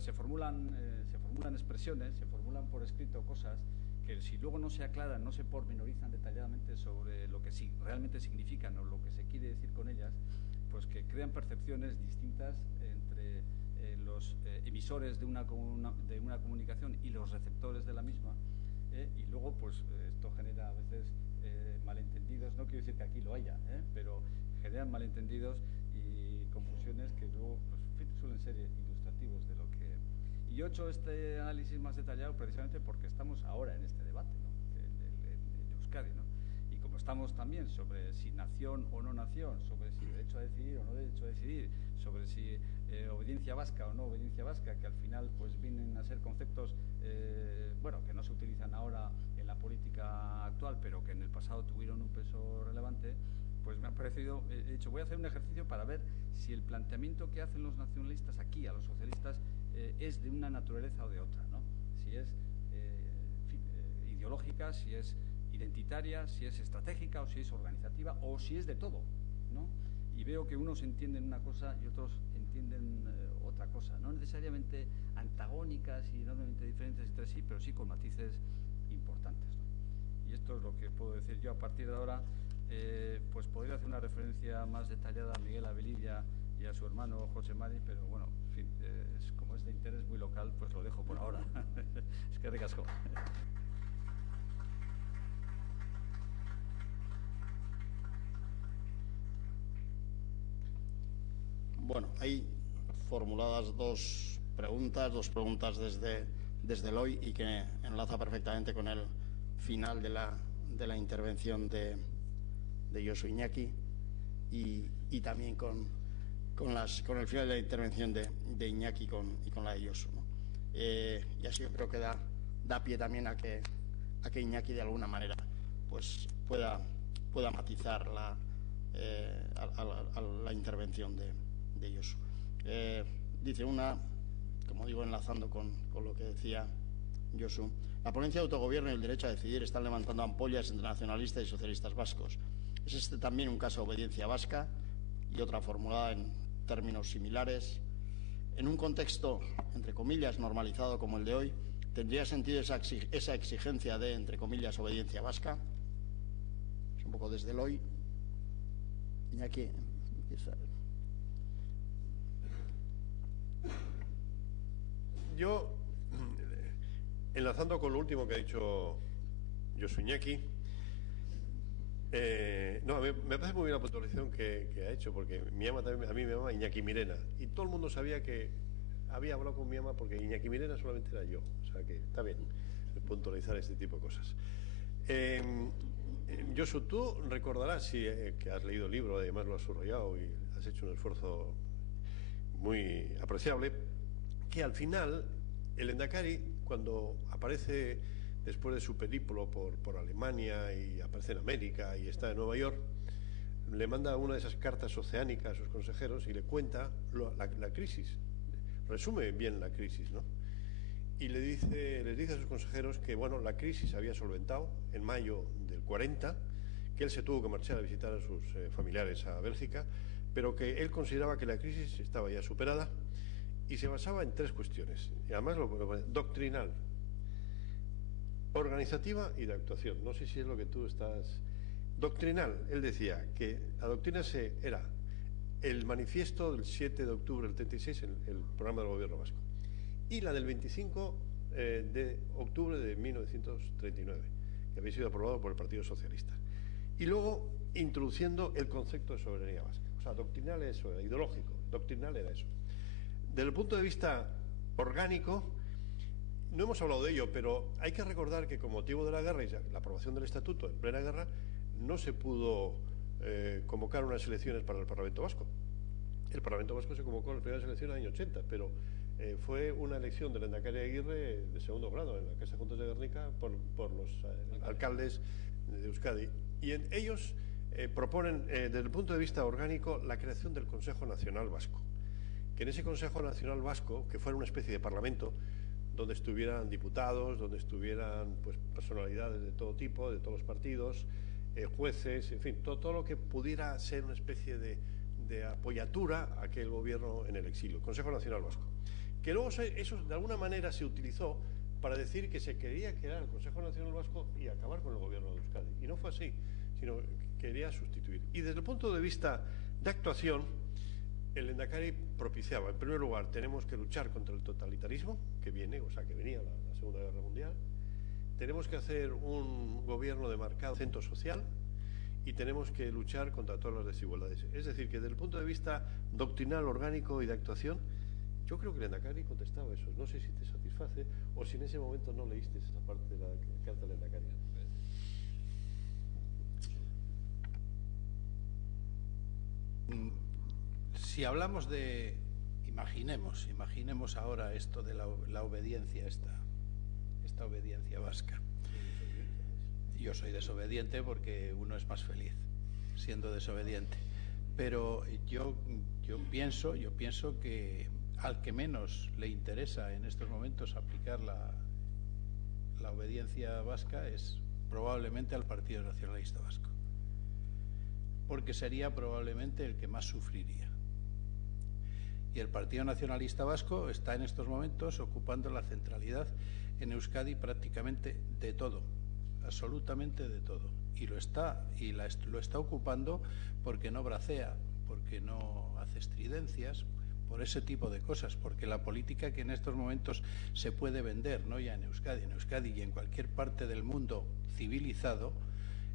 Se formulan expresiones, se formulan por escrito cosas que si luego no se aclaran, no se pormenorizan detalladamente sobre lo que realmente significan o lo que se quiere decir con ellas, pues que crean percepciones distintas entre los emisores de una comunicación y los receptores de la misma, y luego pues esto genera a veces malentendidos, no quiero decir que aquí lo haya, pero generan malentendidos y confusiones que luego pues, suelen ser ilustrativos de lo que... Y yo he hecho este análisis más detallado precisamente porque estamos ahora en este debate, ¿no?, en Euskadi, ¿no?, y como estamos también sobre si nación o no nación, sobre si derecho a decidir o no derecho a decidir, sobre si obediencia vasca o no obediencia vasca, que al final pues vienen a ser conceptos que no se utilizan ahora en la política actual, pero que en el pasado tuvieron un peso relevante, pues me ha parecido, he dicho, voy a hacer un ejercicio para ver si el planteamiento que hacen los nacionalistas aquí a los socialistas es de una naturaleza o de otra, ¿no? Si es ideológica, si es identitaria, si es estratégica o si es organizativa o si es de todo, ¿no? y veo que unos entienden una cosa y otros entienden otra cosa, no necesariamente antagónicas y enormemente diferentes entre sí, pero sí con matices importantes, ¿no? Y esto es lo que puedo decir yo. A partir de ahora, pues podría hacer una referencia más detallada a Miguel Abelilla y a su hermano José Mari, pero bueno, en fin, como es de interés muy local, pues lo dejo por ahora. Es que ricasco. Bueno, hay formuladas dos preguntas desde el hoy y que enlaza perfectamente con el final de la intervención de Josu Iñaki y también con el final de la intervención de Iñaki y con la de Josu, ¿no? Y así yo creo que da pie también a que Iñaki de alguna manera pues pueda matizar la intervención de Josu. Dice como digo, enlazando con lo que decía Josu, la ponencia de autogobierno y el derecho a decidir están levantando ampollas entre nacionalistas y socialistas vascos. Es este también un caso de obediencia vasca y otra formulada en términos similares. En un contexto, entre comillas, normalizado como el de hoy, ¿tendría sentido esa exigencia de, entre comillas, obediencia vasca? Es un poco desde el hoy. Iñaki, empieza. Yo, enlazando con lo último que ha dicho Josu Iñaki, no, me parece muy bien la puntualización que ha hecho, porque a mí me llama Iñaki Mirena, y todo el mundo sabía que había hablado con mi ama porque Iñaki Mirena solamente era yo, o sea que está bien puntualizar este tipo de cosas. Josu, tú recordarás, que has leído el libro, además lo has subrayado y has hecho un esfuerzo muy apreciable, que al final el Endacari, cuando aparece después de su periplo por Alemania y aparece en América y está en Nueva York, le manda una de esas cartas oceánicas a sus consejeros y le cuenta la crisis, resume bien la crisis, ¿no? Y les dice a sus consejeros que, bueno, la crisis se había solventado en mayo del 40, que él se tuvo que marchar a visitar a sus familiares a Bélgica, pero que él consideraba que la crisis estaba ya superada y se basaba en tres cuestiones, y además doctrinal, organizativa y de actuación. No sé si es lo que tú estás... Doctrinal, él decía que la doctrina era el manifiesto del 7 de octubre del 36, el programa del gobierno vasco, y la del 25 de octubre de 1939, que había sido aprobado por el Partido Socialista. Y luego introduciendo el concepto de soberanía vasca. O sea, doctrinal es eso, era ideológico, doctrinal era eso. Desde el punto de vista orgánico, no hemos hablado de ello, pero hay que recordar que con motivo de la guerra y la aprobación del estatuto en plena guerra, no se pudo convocar unas elecciones para el Parlamento Vasco. El Parlamento Vasco se convocó en las primeras elecciones en el año 80, pero fue una elección del Endacari Aguirre de segundo grado en la Casa Juntas de Guernica por los alcaldes de Euskadi. Y ellos proponen, desde el punto de vista orgánico, la creación del Consejo Nacional Vasco. Que en ese Consejo Nacional Vasco, que fuera una especie de parlamento, donde estuvieran diputados, donde estuvieran pues personalidades de todo tipo, de todos los partidos, jueces, en fin, todo lo que pudiera ser una especie de apoyatura a aquel gobierno en el exilio, Consejo Nacional Vasco. Que luego eso de alguna manera se utilizó para decir que se quería crear el Consejo Nacional Vasco y acabar con el gobierno de Euskadi. Y no fue así, sino que quería sustituir. Y desde el punto de vista de actuación, el Endacari propiciaba, en primer lugar, tenemos que luchar contra el totalitarismo, que venía la Segunda Guerra Mundial, tenemos que hacer un gobierno de marcado centro social y tenemos que luchar contra todas las desigualdades. Es decir, que desde el punto de vista doctrinal, orgánico y de actuación, yo creo que el Endacari contestaba eso. No sé si te satisface o si en ese momento no leíste esa parte de la carta del Endacari. Si hablamos de, imaginemos ahora esto de la obediencia, esta obediencia vasca. Yo soy desobediente porque uno es más feliz siendo desobediente. Pero yo pienso que al que menos le interesa en estos momentos aplicar la obediencia vasca es probablemente al Partido Nacionalista Vasco. porque sería probablemente el que más sufriría. Y el Partido Nacionalista Vasco está en estos momentos ocupando la centralidad en Euskadi prácticamente de todo, absolutamente de todo. Y lo está ocupando porque no bracea, porque no hace estridencias, por ese tipo de cosas, porque la política que en estos momentos se puede vender, no ya en Euskadi y en cualquier parte del mundo civilizado,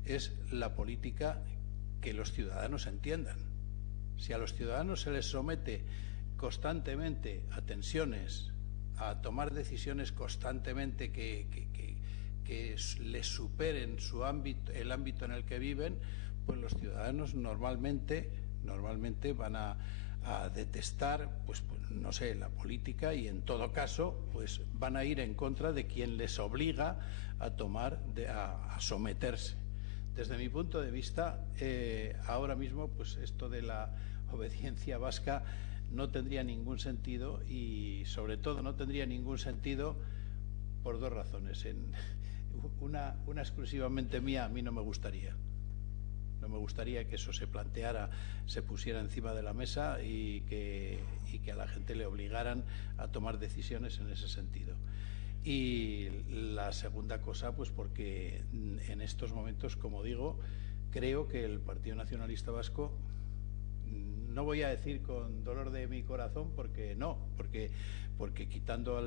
es la política que los ciudadanos entiendan. Si a los ciudadanos se les somete constantemente a tensiones, a tomar decisiones constantemente que les superen el ámbito en el que viven, pues los ciudadanos normalmente van a detestar, pues no sé, la política, y en todo caso pues van a ir en contra de quien les obliga a someterse. Desde mi punto de vista, ahora mismo pues esto de la obediencia vasca no tendría ningún sentido, y sobre todo no tendría ningún sentido por dos razones. Una exclusivamente mía: a mí no me gustaría que eso se planteara, se pusiera encima de la mesa y que a la gente le obligaran a tomar decisiones en ese sentido. Y la segunda cosa, pues porque en estos momentos, como digo, creo que el Partido Nacionalista Vasco, no voy a decir con dolor de mi corazón, porque quitando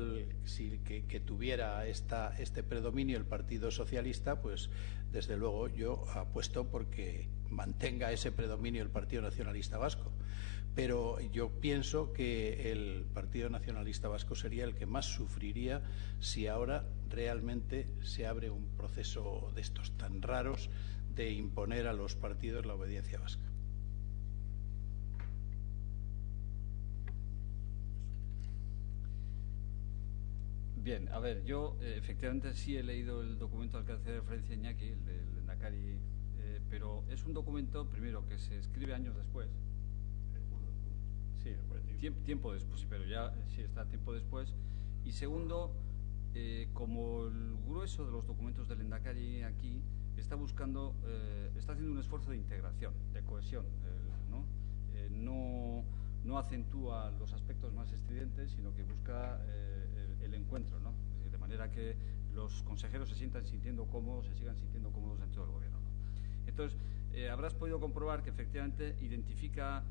que tuviera este predominio el Partido Socialista, pues desde luego yo apuesto porque mantenga ese predominio el Partido Nacionalista Vasco. Pero yo pienso que el Partido Nacionalista Vasco sería el que más sufriría si ahora realmente se abre un proceso de estos tan raros de imponer a los partidos la obediencia vasca. Bien, a ver, yo efectivamente sí he leído el documento al que hace referencia Iñaki, el del Lehendakari, pero es un documento, primero, que se escribe años después. Sí, tiempo después, pero ya sí está tiempo después. Y segundo, como el grueso de los documentos del Lehendakari aquí está haciendo un esfuerzo de integración, de cohesión, no acentúa los aspectos más estridentes, sino que busca el encuentro, ¿no? De manera que los consejeros se sigan sintiendo cómodos dentro del gobierno, ¿no? Entonces, habrás podido comprobar que efectivamente identifica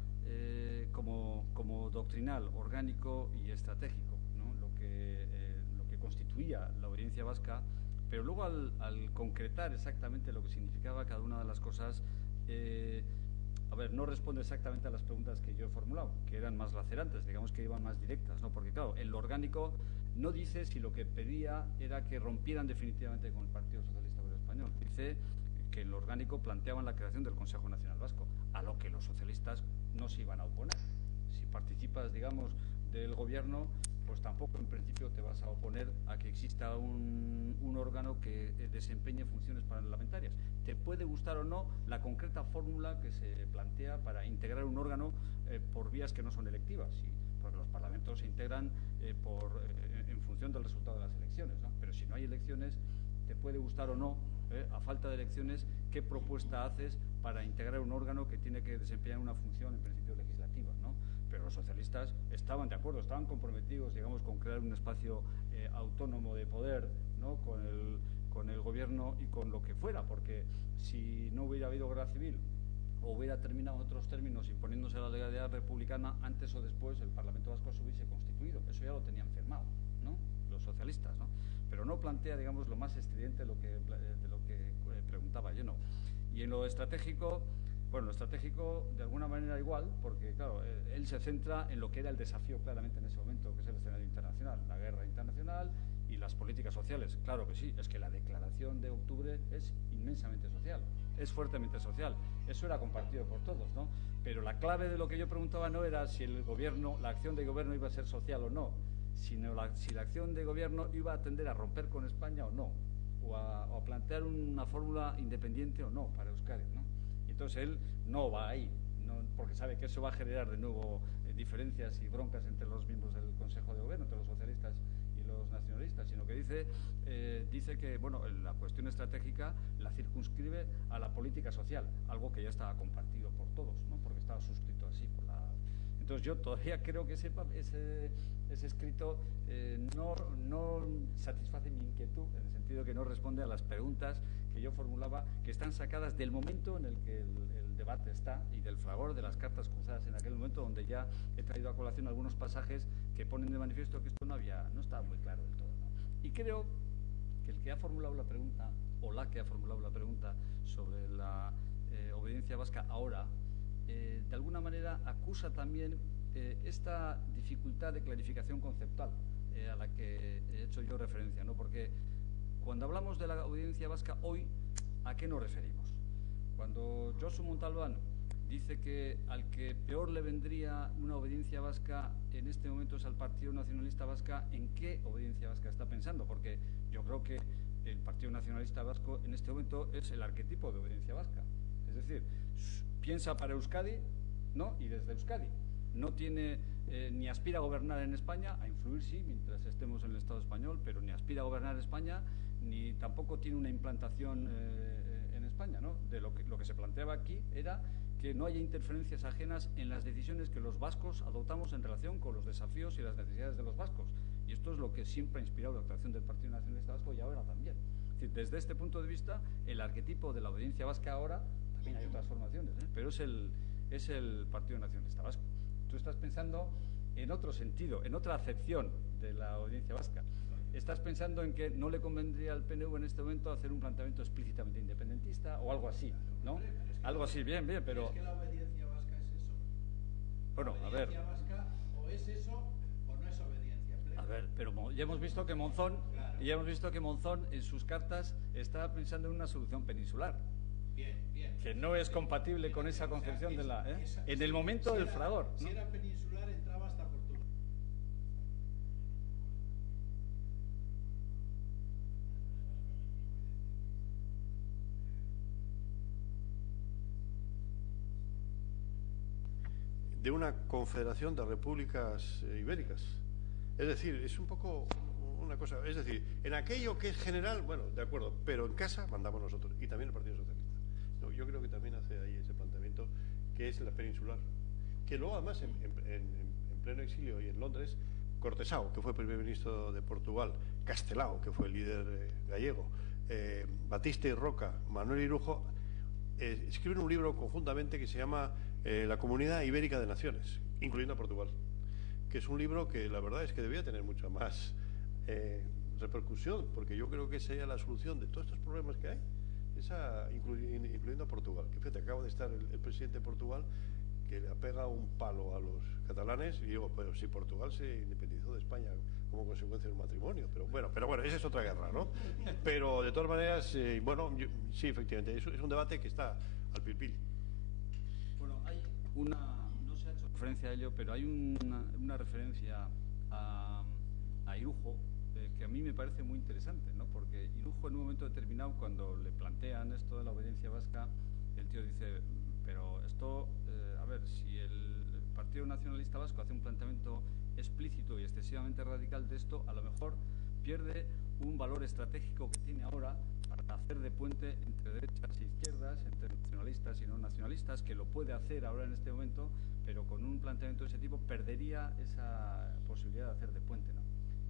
como doctrinal, orgánico y estratégico, ¿no? lo que constituía la obediencia vasca, pero luego al concretar exactamente lo que significaba cada una de las cosas, no responde exactamente a las preguntas que yo he formulado, que eran más lacerantes, digamos que iban más directas, ¿no? Porque claro, en lo orgánico no dice si lo que pedía era que rompieran definitivamente con el Partido Socialista Obrero Español. Dice que en lo orgánico planteaban la creación del Consejo Nacional Vasco, a lo que los socialistas no se iban a oponer. Si participas, digamos, del gobierno, pues tampoco en principio te vas a oponer a que exista un órgano que desempeñe funciones parlamentarias. Te puede gustar o no la concreta fórmula que se plantea para integrar un órgano por vías que no son electivas, ¿sí? Porque los parlamentos se integran en función del resultado de las elecciones, ¿no? Pero si no hay elecciones, te puede gustar o no, a falta de elecciones, qué propuesta haces para integrar un órgano que tiene que desempeñar una función en principio legislativa, ¿no? Pero los socialistas estaban de acuerdo, estaban comprometidos, digamos, con crear un espacio autónomo de poder, ¿no? con el gobierno y con lo que fuera, porque si no hubiera habido guerra civil o hubiera terminado en otros términos imponiéndose la legalidad republicana, antes o después el Parlamento Vasco se hubiese constituido. Eso ya lo tenían firmado, ¿no? Los socialistas, ¿no? Pero no plantea, digamos, lo más estridente de lo que preguntaba yo, ¿no? Y en lo estratégico, bueno, lo estratégico de alguna manera igual, porque claro, él se centra en lo que era el desafío claramente en ese momento, que es el escenario internacional, la guerra internacional y las políticas sociales. Claro que sí, es que la declaración de octubre es inmensamente social, es fuertemente social. Eso era compartido por todos, ¿no? Pero la clave de lo que yo preguntaba no era si el gobierno, la acción de gobierno iba a ser social o no, sino si la acción de gobierno iba a tender a romper con España o no, o a plantear una fórmula independiente o no para Euskadi, ¿no? Y entonces él no va ahí, porque sabe que eso va a generar de nuevo diferencias y broncas entre los miembros del Consejo de Gobierno, entre los socialistas y los nacionalistas, sino que dice dice que bueno, la cuestión estratégica la circunscribe a la política social, algo que ya estaba compartido por todos, ¿no? Porque estaba suscrito así por la... Entonces yo todavía creo que ese escrito no satisface mi inquietud, en el sentido que no responde a las preguntas que yo formulaba, que están sacadas del momento en el que el debate está y del fragor de las cartas cruzadas en aquel momento, donde ya he traído a colación algunos pasajes que ponen de manifiesto que esto no estaba muy claro del todo, ¿no? Y creo que el que ha formulado la pregunta, o la que ha formulado la pregunta sobre la obediencia vasca ahora, de alguna manera acusa también esta dificultad de clarificación conceptual a la que he hecho yo referencia, ¿no? Porque cuando hablamos de la obediencia vasca hoy, ¿a qué nos referimos? Cuando Josu Montalbán dice que al que peor le vendría una obediencia vasca en este momento es al Partido Nacionalista Vasca, ¿en qué obediencia vasca está pensando? Porque yo creo que el Partido Nacionalista Vasco en este momento es el arquetipo de obediencia vasca. Es decir, piensa para Euskadi, ¿no? Y desde Euskadi. No tiene, ni aspira a gobernar en España, a influir sí, mientras estemos en el Estado español, pero ni aspira a gobernar en España, ni tampoco tiene una implantación en España, ¿no? De lo que se planteaba aquí era que no haya interferencias ajenas en las decisiones que los vascos adoptamos en relación con los desafíos y las necesidades de los vascos. Y esto es lo que siempre ha inspirado la actuación del Partido Nacionalista Vasco y ahora también. Es decir, desde este punto de vista, el arquetipo de la obediencia vasca ahora, también hay otras formaciones, pero es el Partido Nacionalista Vasco. Tú estás pensando en otro sentido, en otra acepción de la obediencia vasca. Estás pensando en que no le convendría al PNV en este momento hacer un planteamiento explícitamente independentista o algo así, ¿no? Algo así, bien, pero... Es que la obediencia vasca es eso. Bueno, a ver... La obediencia vasca o es eso o no es obediencia plena. A ver, pero ya hemos visto que Monzón, en sus cartas está pensando en una solución peninsular. Bien. Que no es compatible con esa concepción de la... en el momento del fragor, ¿no? Si era peninsular, entraba hasta Portugal. De una confederación de repúblicas ibéricas. Es decir, es un poco una cosa, es decir, en aquello que es general, bueno, de acuerdo, pero en casa mandamos nosotros y también el Partido Socialista. No, yo creo que también hace ahí ese planteamiento que es la peninsular, que luego además en pleno exilio y en Londres, Cortesao, que fue primer ministro de Portugal, Castelao, que fue el líder gallego, Batista y Roca, Manuel Irujo, escriben un libro conjuntamente que se llama La Comunidad Ibérica de Naciones, incluyendo a Portugal, que es un libro que la verdad es que debía tener mucha más repercusión, porque yo creo que esa sería la solución de todos estos problemas que hay, incluyendo a Portugal. Que fíjate, acaba de estar el presidente de Portugal que le apega un palo a los catalanes y digo, pero si Portugal se independizó de España como consecuencia del matrimonio, pero bueno, esa es otra guerra, ¿no? Pero de todas maneras, sí, efectivamente, es un debate que está al pil. Bueno, hay no se ha hecho referencia a ello, pero hay una referencia a Irujo que a mí me parece muy interesante, ¿no? Porque Irujo en un momento determinado, cuando le plantean esto de la obediencia vasca, el tío dice, pero esto, a ver, si el Partido Nacionalista Vasco hace un planteamiento explícito y excesivamente radical de esto, a lo mejor pierde un valor estratégico que tiene ahora para hacer de puente entre derechas e izquierdas, entre nacionalistas y no nacionalistas, que lo puede hacer ahora en este momento, pero con un planteamiento de ese tipo perdería esa posibilidad de hacer de puente, ¿no?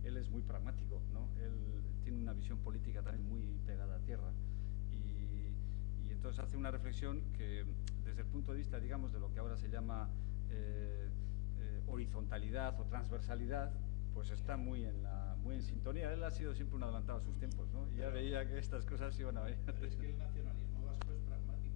Él es muy pragmático, ¿no? Él tiene una visión política también muy pegada a tierra y entonces hace una reflexión que desde el punto de vista, digamos, de lo que ahora se llama horizontalidad o transversalidad, pues está muy en sintonía. Él ha sido siempre un adelantado a sus tiempos, ¿no? Y ya veía que estas cosas iban a venir. Pero es que el nacionalismo vasco es pragmático.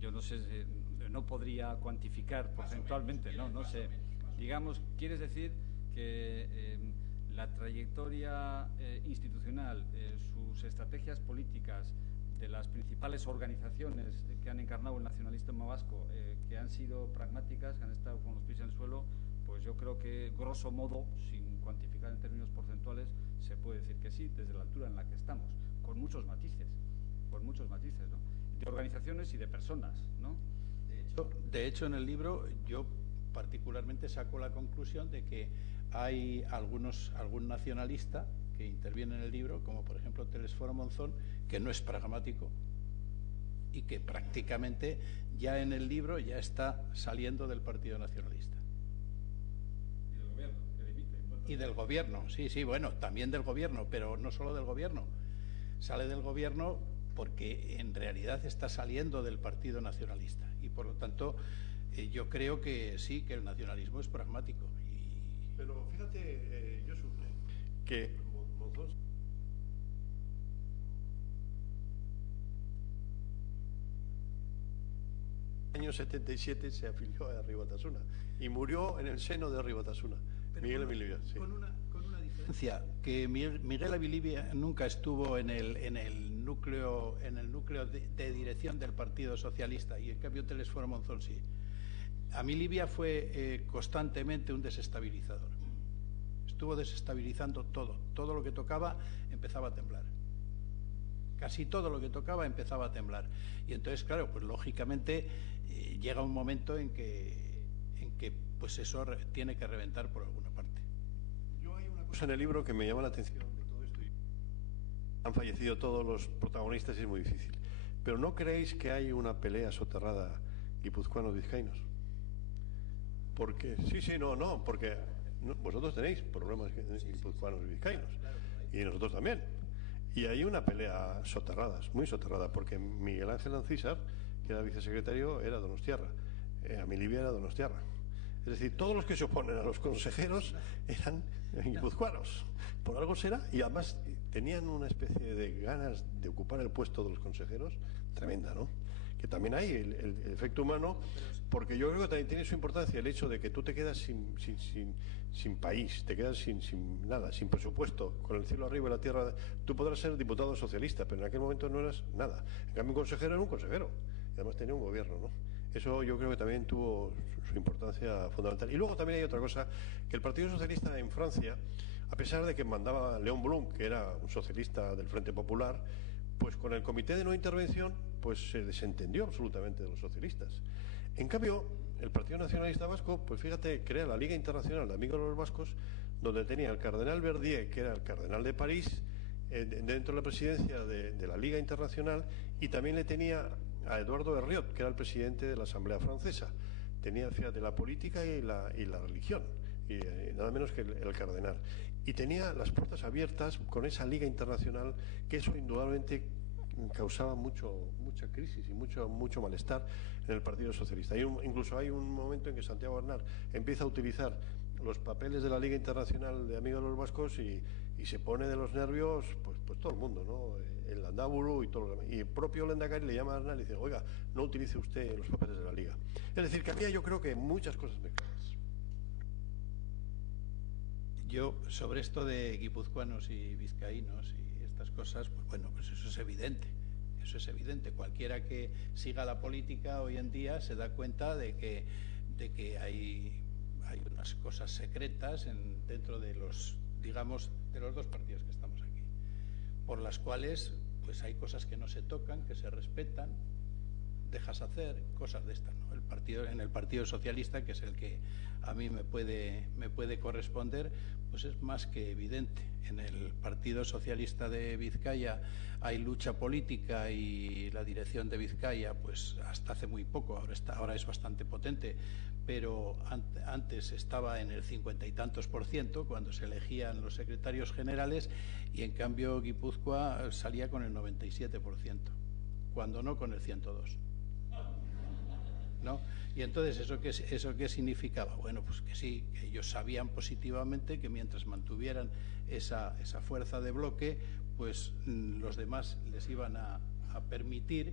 Yo no sé, no podría cuantificar porcentualmente, no sé. Digamos, ¿quieres decir que la trayectoria institucional, sus estrategias políticas de las principales organizaciones que han encarnado el nacionalismo vasco, que han sido pragmáticas, que han estado con los pies en el suelo, pues yo creo que, grosso modo, sin cuantificar en términos porcentuales, se puede puede decir que sí desde la altura en la que estamos, con muchos matices, ¿no? De organizaciones y de personas, ¿no? De hecho, en el libro yo particularmente saco la conclusión de que hay algún nacionalista que interviene en el libro, como por ejemplo Telesforo Monzón, que no es pragmático y que prácticamente ya en el libro ya está saliendo del Partido Nacionalista. Y del gobierno, que dimite. Y del gobierno, sí, bueno, también del gobierno, pero no solo del gobierno. Sale del gobierno porque en realidad está saliendo del Partido Nacionalista y por lo tanto yo creo que sí, que el nacionalismo es pragmático. Pero fíjate, Josu, que Monzón en el año 77 se afilió a Herri Batasuna y murió en el seno de Herri Batasuna. Miguel Abilibia, sí. Con una diferencia, que Miguel Abilibia nunca estuvo en el núcleo de dirección del Partido Socialista y en cambio Telesforo Monzón sí. Abilibia fue constantemente un desestabilizador. Estuvo desestabilizando todo lo que tocaba empezaba a temblar. Casi todo lo que tocaba empezaba a temblar. Y entonces, claro, pues lógicamente llega un momento en que pues eso tiene que reventar por alguna parte. Yo hay una cosa en el libro que me llama la atención de todo esto. Han fallecido todos los protagonistas y es muy difícil. Pero ¿no creéis que hay una pelea soterrada guipuzcoanos-vizcaínos? Porque, no, porque vosotros tenéis problemas guipuzcoanos y vizcaínos, y nosotros también. Y hay una pelea soterrada, muy soterrada, porque Miguel Ángel Ancísar, que era vicesecretario, era donostiarra, Abilibia era donostiarra. Es decir, todos los que se oponen a los consejeros eran guipuzcoanos. Por algo será, y además tenían una especie de ganas de ocupar el puesto de los consejeros tremenda, ¿no? Que también hay el efecto humano, porque yo creo que también tiene su importancia el hecho de que tú te quedas sin país, te quedas sin nada, sin presupuesto, con el cielo arriba y la tierra. Tú podrás ser diputado socialista, pero en aquel momento no eras nada. En cambio, un consejero era un consejero, y además tenía un gobierno, ¿no? Eso yo creo que también tuvo su importancia fundamental. Y luego también hay otra cosa, que el Partido Socialista en Francia, a pesar de que mandaba Léon Blum, que era un socialista del Frente Popular, pues con el Comité de No Intervención pues se desentendió absolutamente de los socialistas. En cambio, el Partido Nacionalista Vasco, pues fíjate, crea la Liga Internacional de Amigos de los Vascos, donde tenía al cardenal Verdier, que era el cardenal de París, dentro de la presidencia de la Liga Internacional, y también le tenía a Eduardo Herriot, que era el presidente de la Asamblea Francesa. Tenía, fíjate, la política y la religión, y nada menos que el cardenal. Y tenía las puertas abiertas con esa Liga Internacional, que eso indudablemente causaba mucha crisis y mucho malestar en el Partido Socialista. Incluso hay un momento en que Santiago Bernal empieza a utilizar los papeles de la Liga Internacional de Amigos de los Vascos y se pone de los nervios pues todo el mundo, ¿no? El Landaburu y todo lo demás. Y el propio Lehendakari le llama a Bernal y dice, oiga, no utilice usted los papeles de la Liga. Es decir, que había yo creo que muchas cosas mezcladas. Yo, sobre esto de guipuzcoanos y vizcaínos y estas cosas, pues bueno, pues eso es evidente. Eso es evidente. Cualquiera que siga la política hoy en día se da cuenta de que hay unas cosas secretas dentro de los, digamos, de los dos partidos que estamos aquí, por las cuales pues hay cosas que no se tocan, que se respetan, dejas hacer, cosas de estas, ¿no? En el Partido Socialista, que es el que a mí me puede corresponder, pues es más que evidente. En el Partido Socialista de Vizcaya hay lucha política y la dirección de Vizcaya, pues hasta hace muy poco, ahora es bastante potente, pero antes estaba en el 50 y tantos % cuando se elegían los secretarios generales, y en cambio Guipúzcoa salía con el 97%, cuando no con el 102%. ¿No? Y entonces, ¿eso qué significaba? Bueno, pues que sí, que ellos sabían positivamente que mientras mantuvieran esa fuerza de bloque, pues los demás les iban a permitir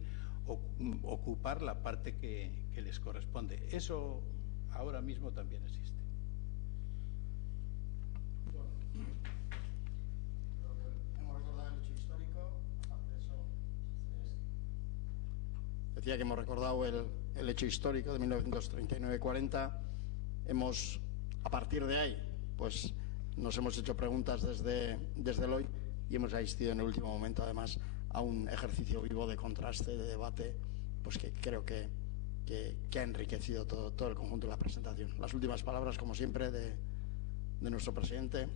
ocupar la parte que les corresponde. Eso ahora mismo también existe. Hemos recordado el hecho histórico, aparte de eso, decía que hemos recordado el hecho histórico de 1939-40. Hemos, a partir de ahí, pues nos hemos hecho preguntas desde el hoy y hemos asistido en el último momento, además, a un ejercicio vivo de contraste, de debate, pues que creo que ha enriquecido todo el conjunto de la presentación. Las últimas palabras, como siempre, de nuestro presidente.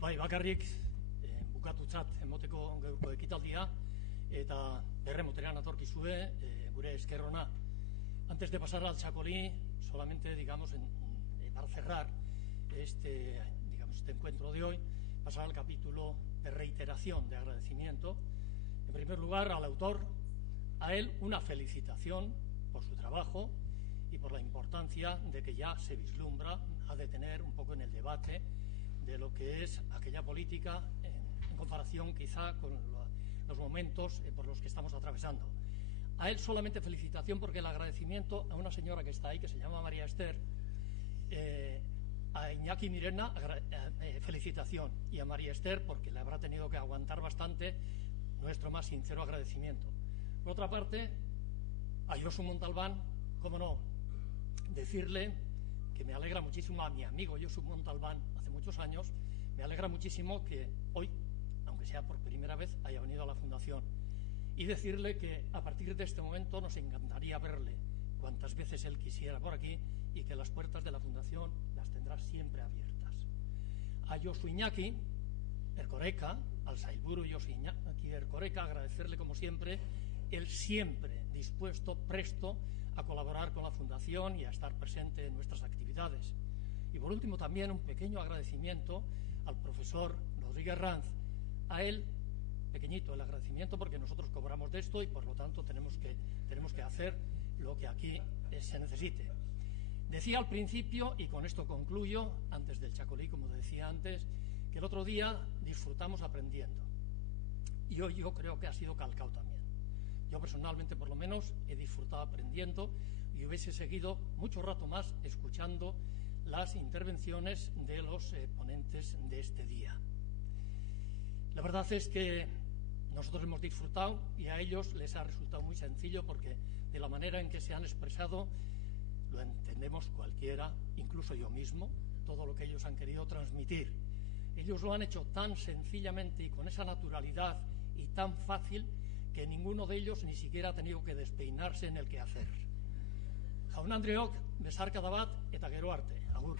Bai, bakarrik bukatutzat emoteko gaurko ekitaldia eta berremoteran atorkizue gure esker ona. Antes de pasar al Txakoli, solamente, digamos, para cerrar este encuentro de hoy, pasar al capítulo de reiteración, de agradecimiento. En primer lugar, al autor, a él una felicitación por su trabajo y por la importancia de que ya se vislumbra, ha de tener un poco en el debate de lo que es aquella política en comparación quizá con los momentos por los que estamos atravesando. A él solamente felicitación, porque el agradecimiento a una señora que está ahí, que se llama María Esther, a Iñaki Mirena, felicitación, y a María Esther, porque le habrá tenido que aguantar bastante, nuestro más sincero agradecimiento. Por otra parte, a Josu Montalbán, cómo no, decirle que me alegra muchísimo, a mi amigo Josu Montalbán, hace muchos años, me alegra muchísimo que hoy, aunque sea por primera vez, haya venido a la Fundación. Y decirle que a partir de este momento nos encantaría verle cuantas veces él quisiera por aquí y que las puertas de la Fundación las tendrá siempre abiertas. A Josu Iñaki Erkoreka, al Sailburu Josu Iñaki Erkoreka, agradecerle como siempre, él siempre dispuesto, presto a colaborar con la Fundación y a estar presente en nuestras actividades. Y por último también un pequeño agradecimiento al profesor Rodríguez Ranz. A él, pequeñito el agradecimiento, porque nosotros cobramos de esto y por lo tanto tenemos que hacer lo que aquí se necesite. Decía al principio, y con esto concluyo, antes del Txakoli, como decía antes, que el otro día disfrutamos aprendiendo. Y hoy yo creo que ha sido calcado también. Yo personalmente, por lo menos, he disfrutado aprendiendo y hubiese seguido mucho rato más escuchando las intervenciones de los ponentes de este día. La verdad es que nosotros hemos disfrutado y a ellos les ha resultado muy sencillo, porque de la manera en que se han expresado lo entendemos cualquiera, incluso yo mismo, todo lo que ellos han querido transmitir. Ellos lo han hecho tan sencillamente y con esa naturalidad y tan fácil que ninguno de ellos ni siquiera ha tenido que despeinarse en el quehacer. Jaun Andreok, besarkada bat eta gero arte. Agur.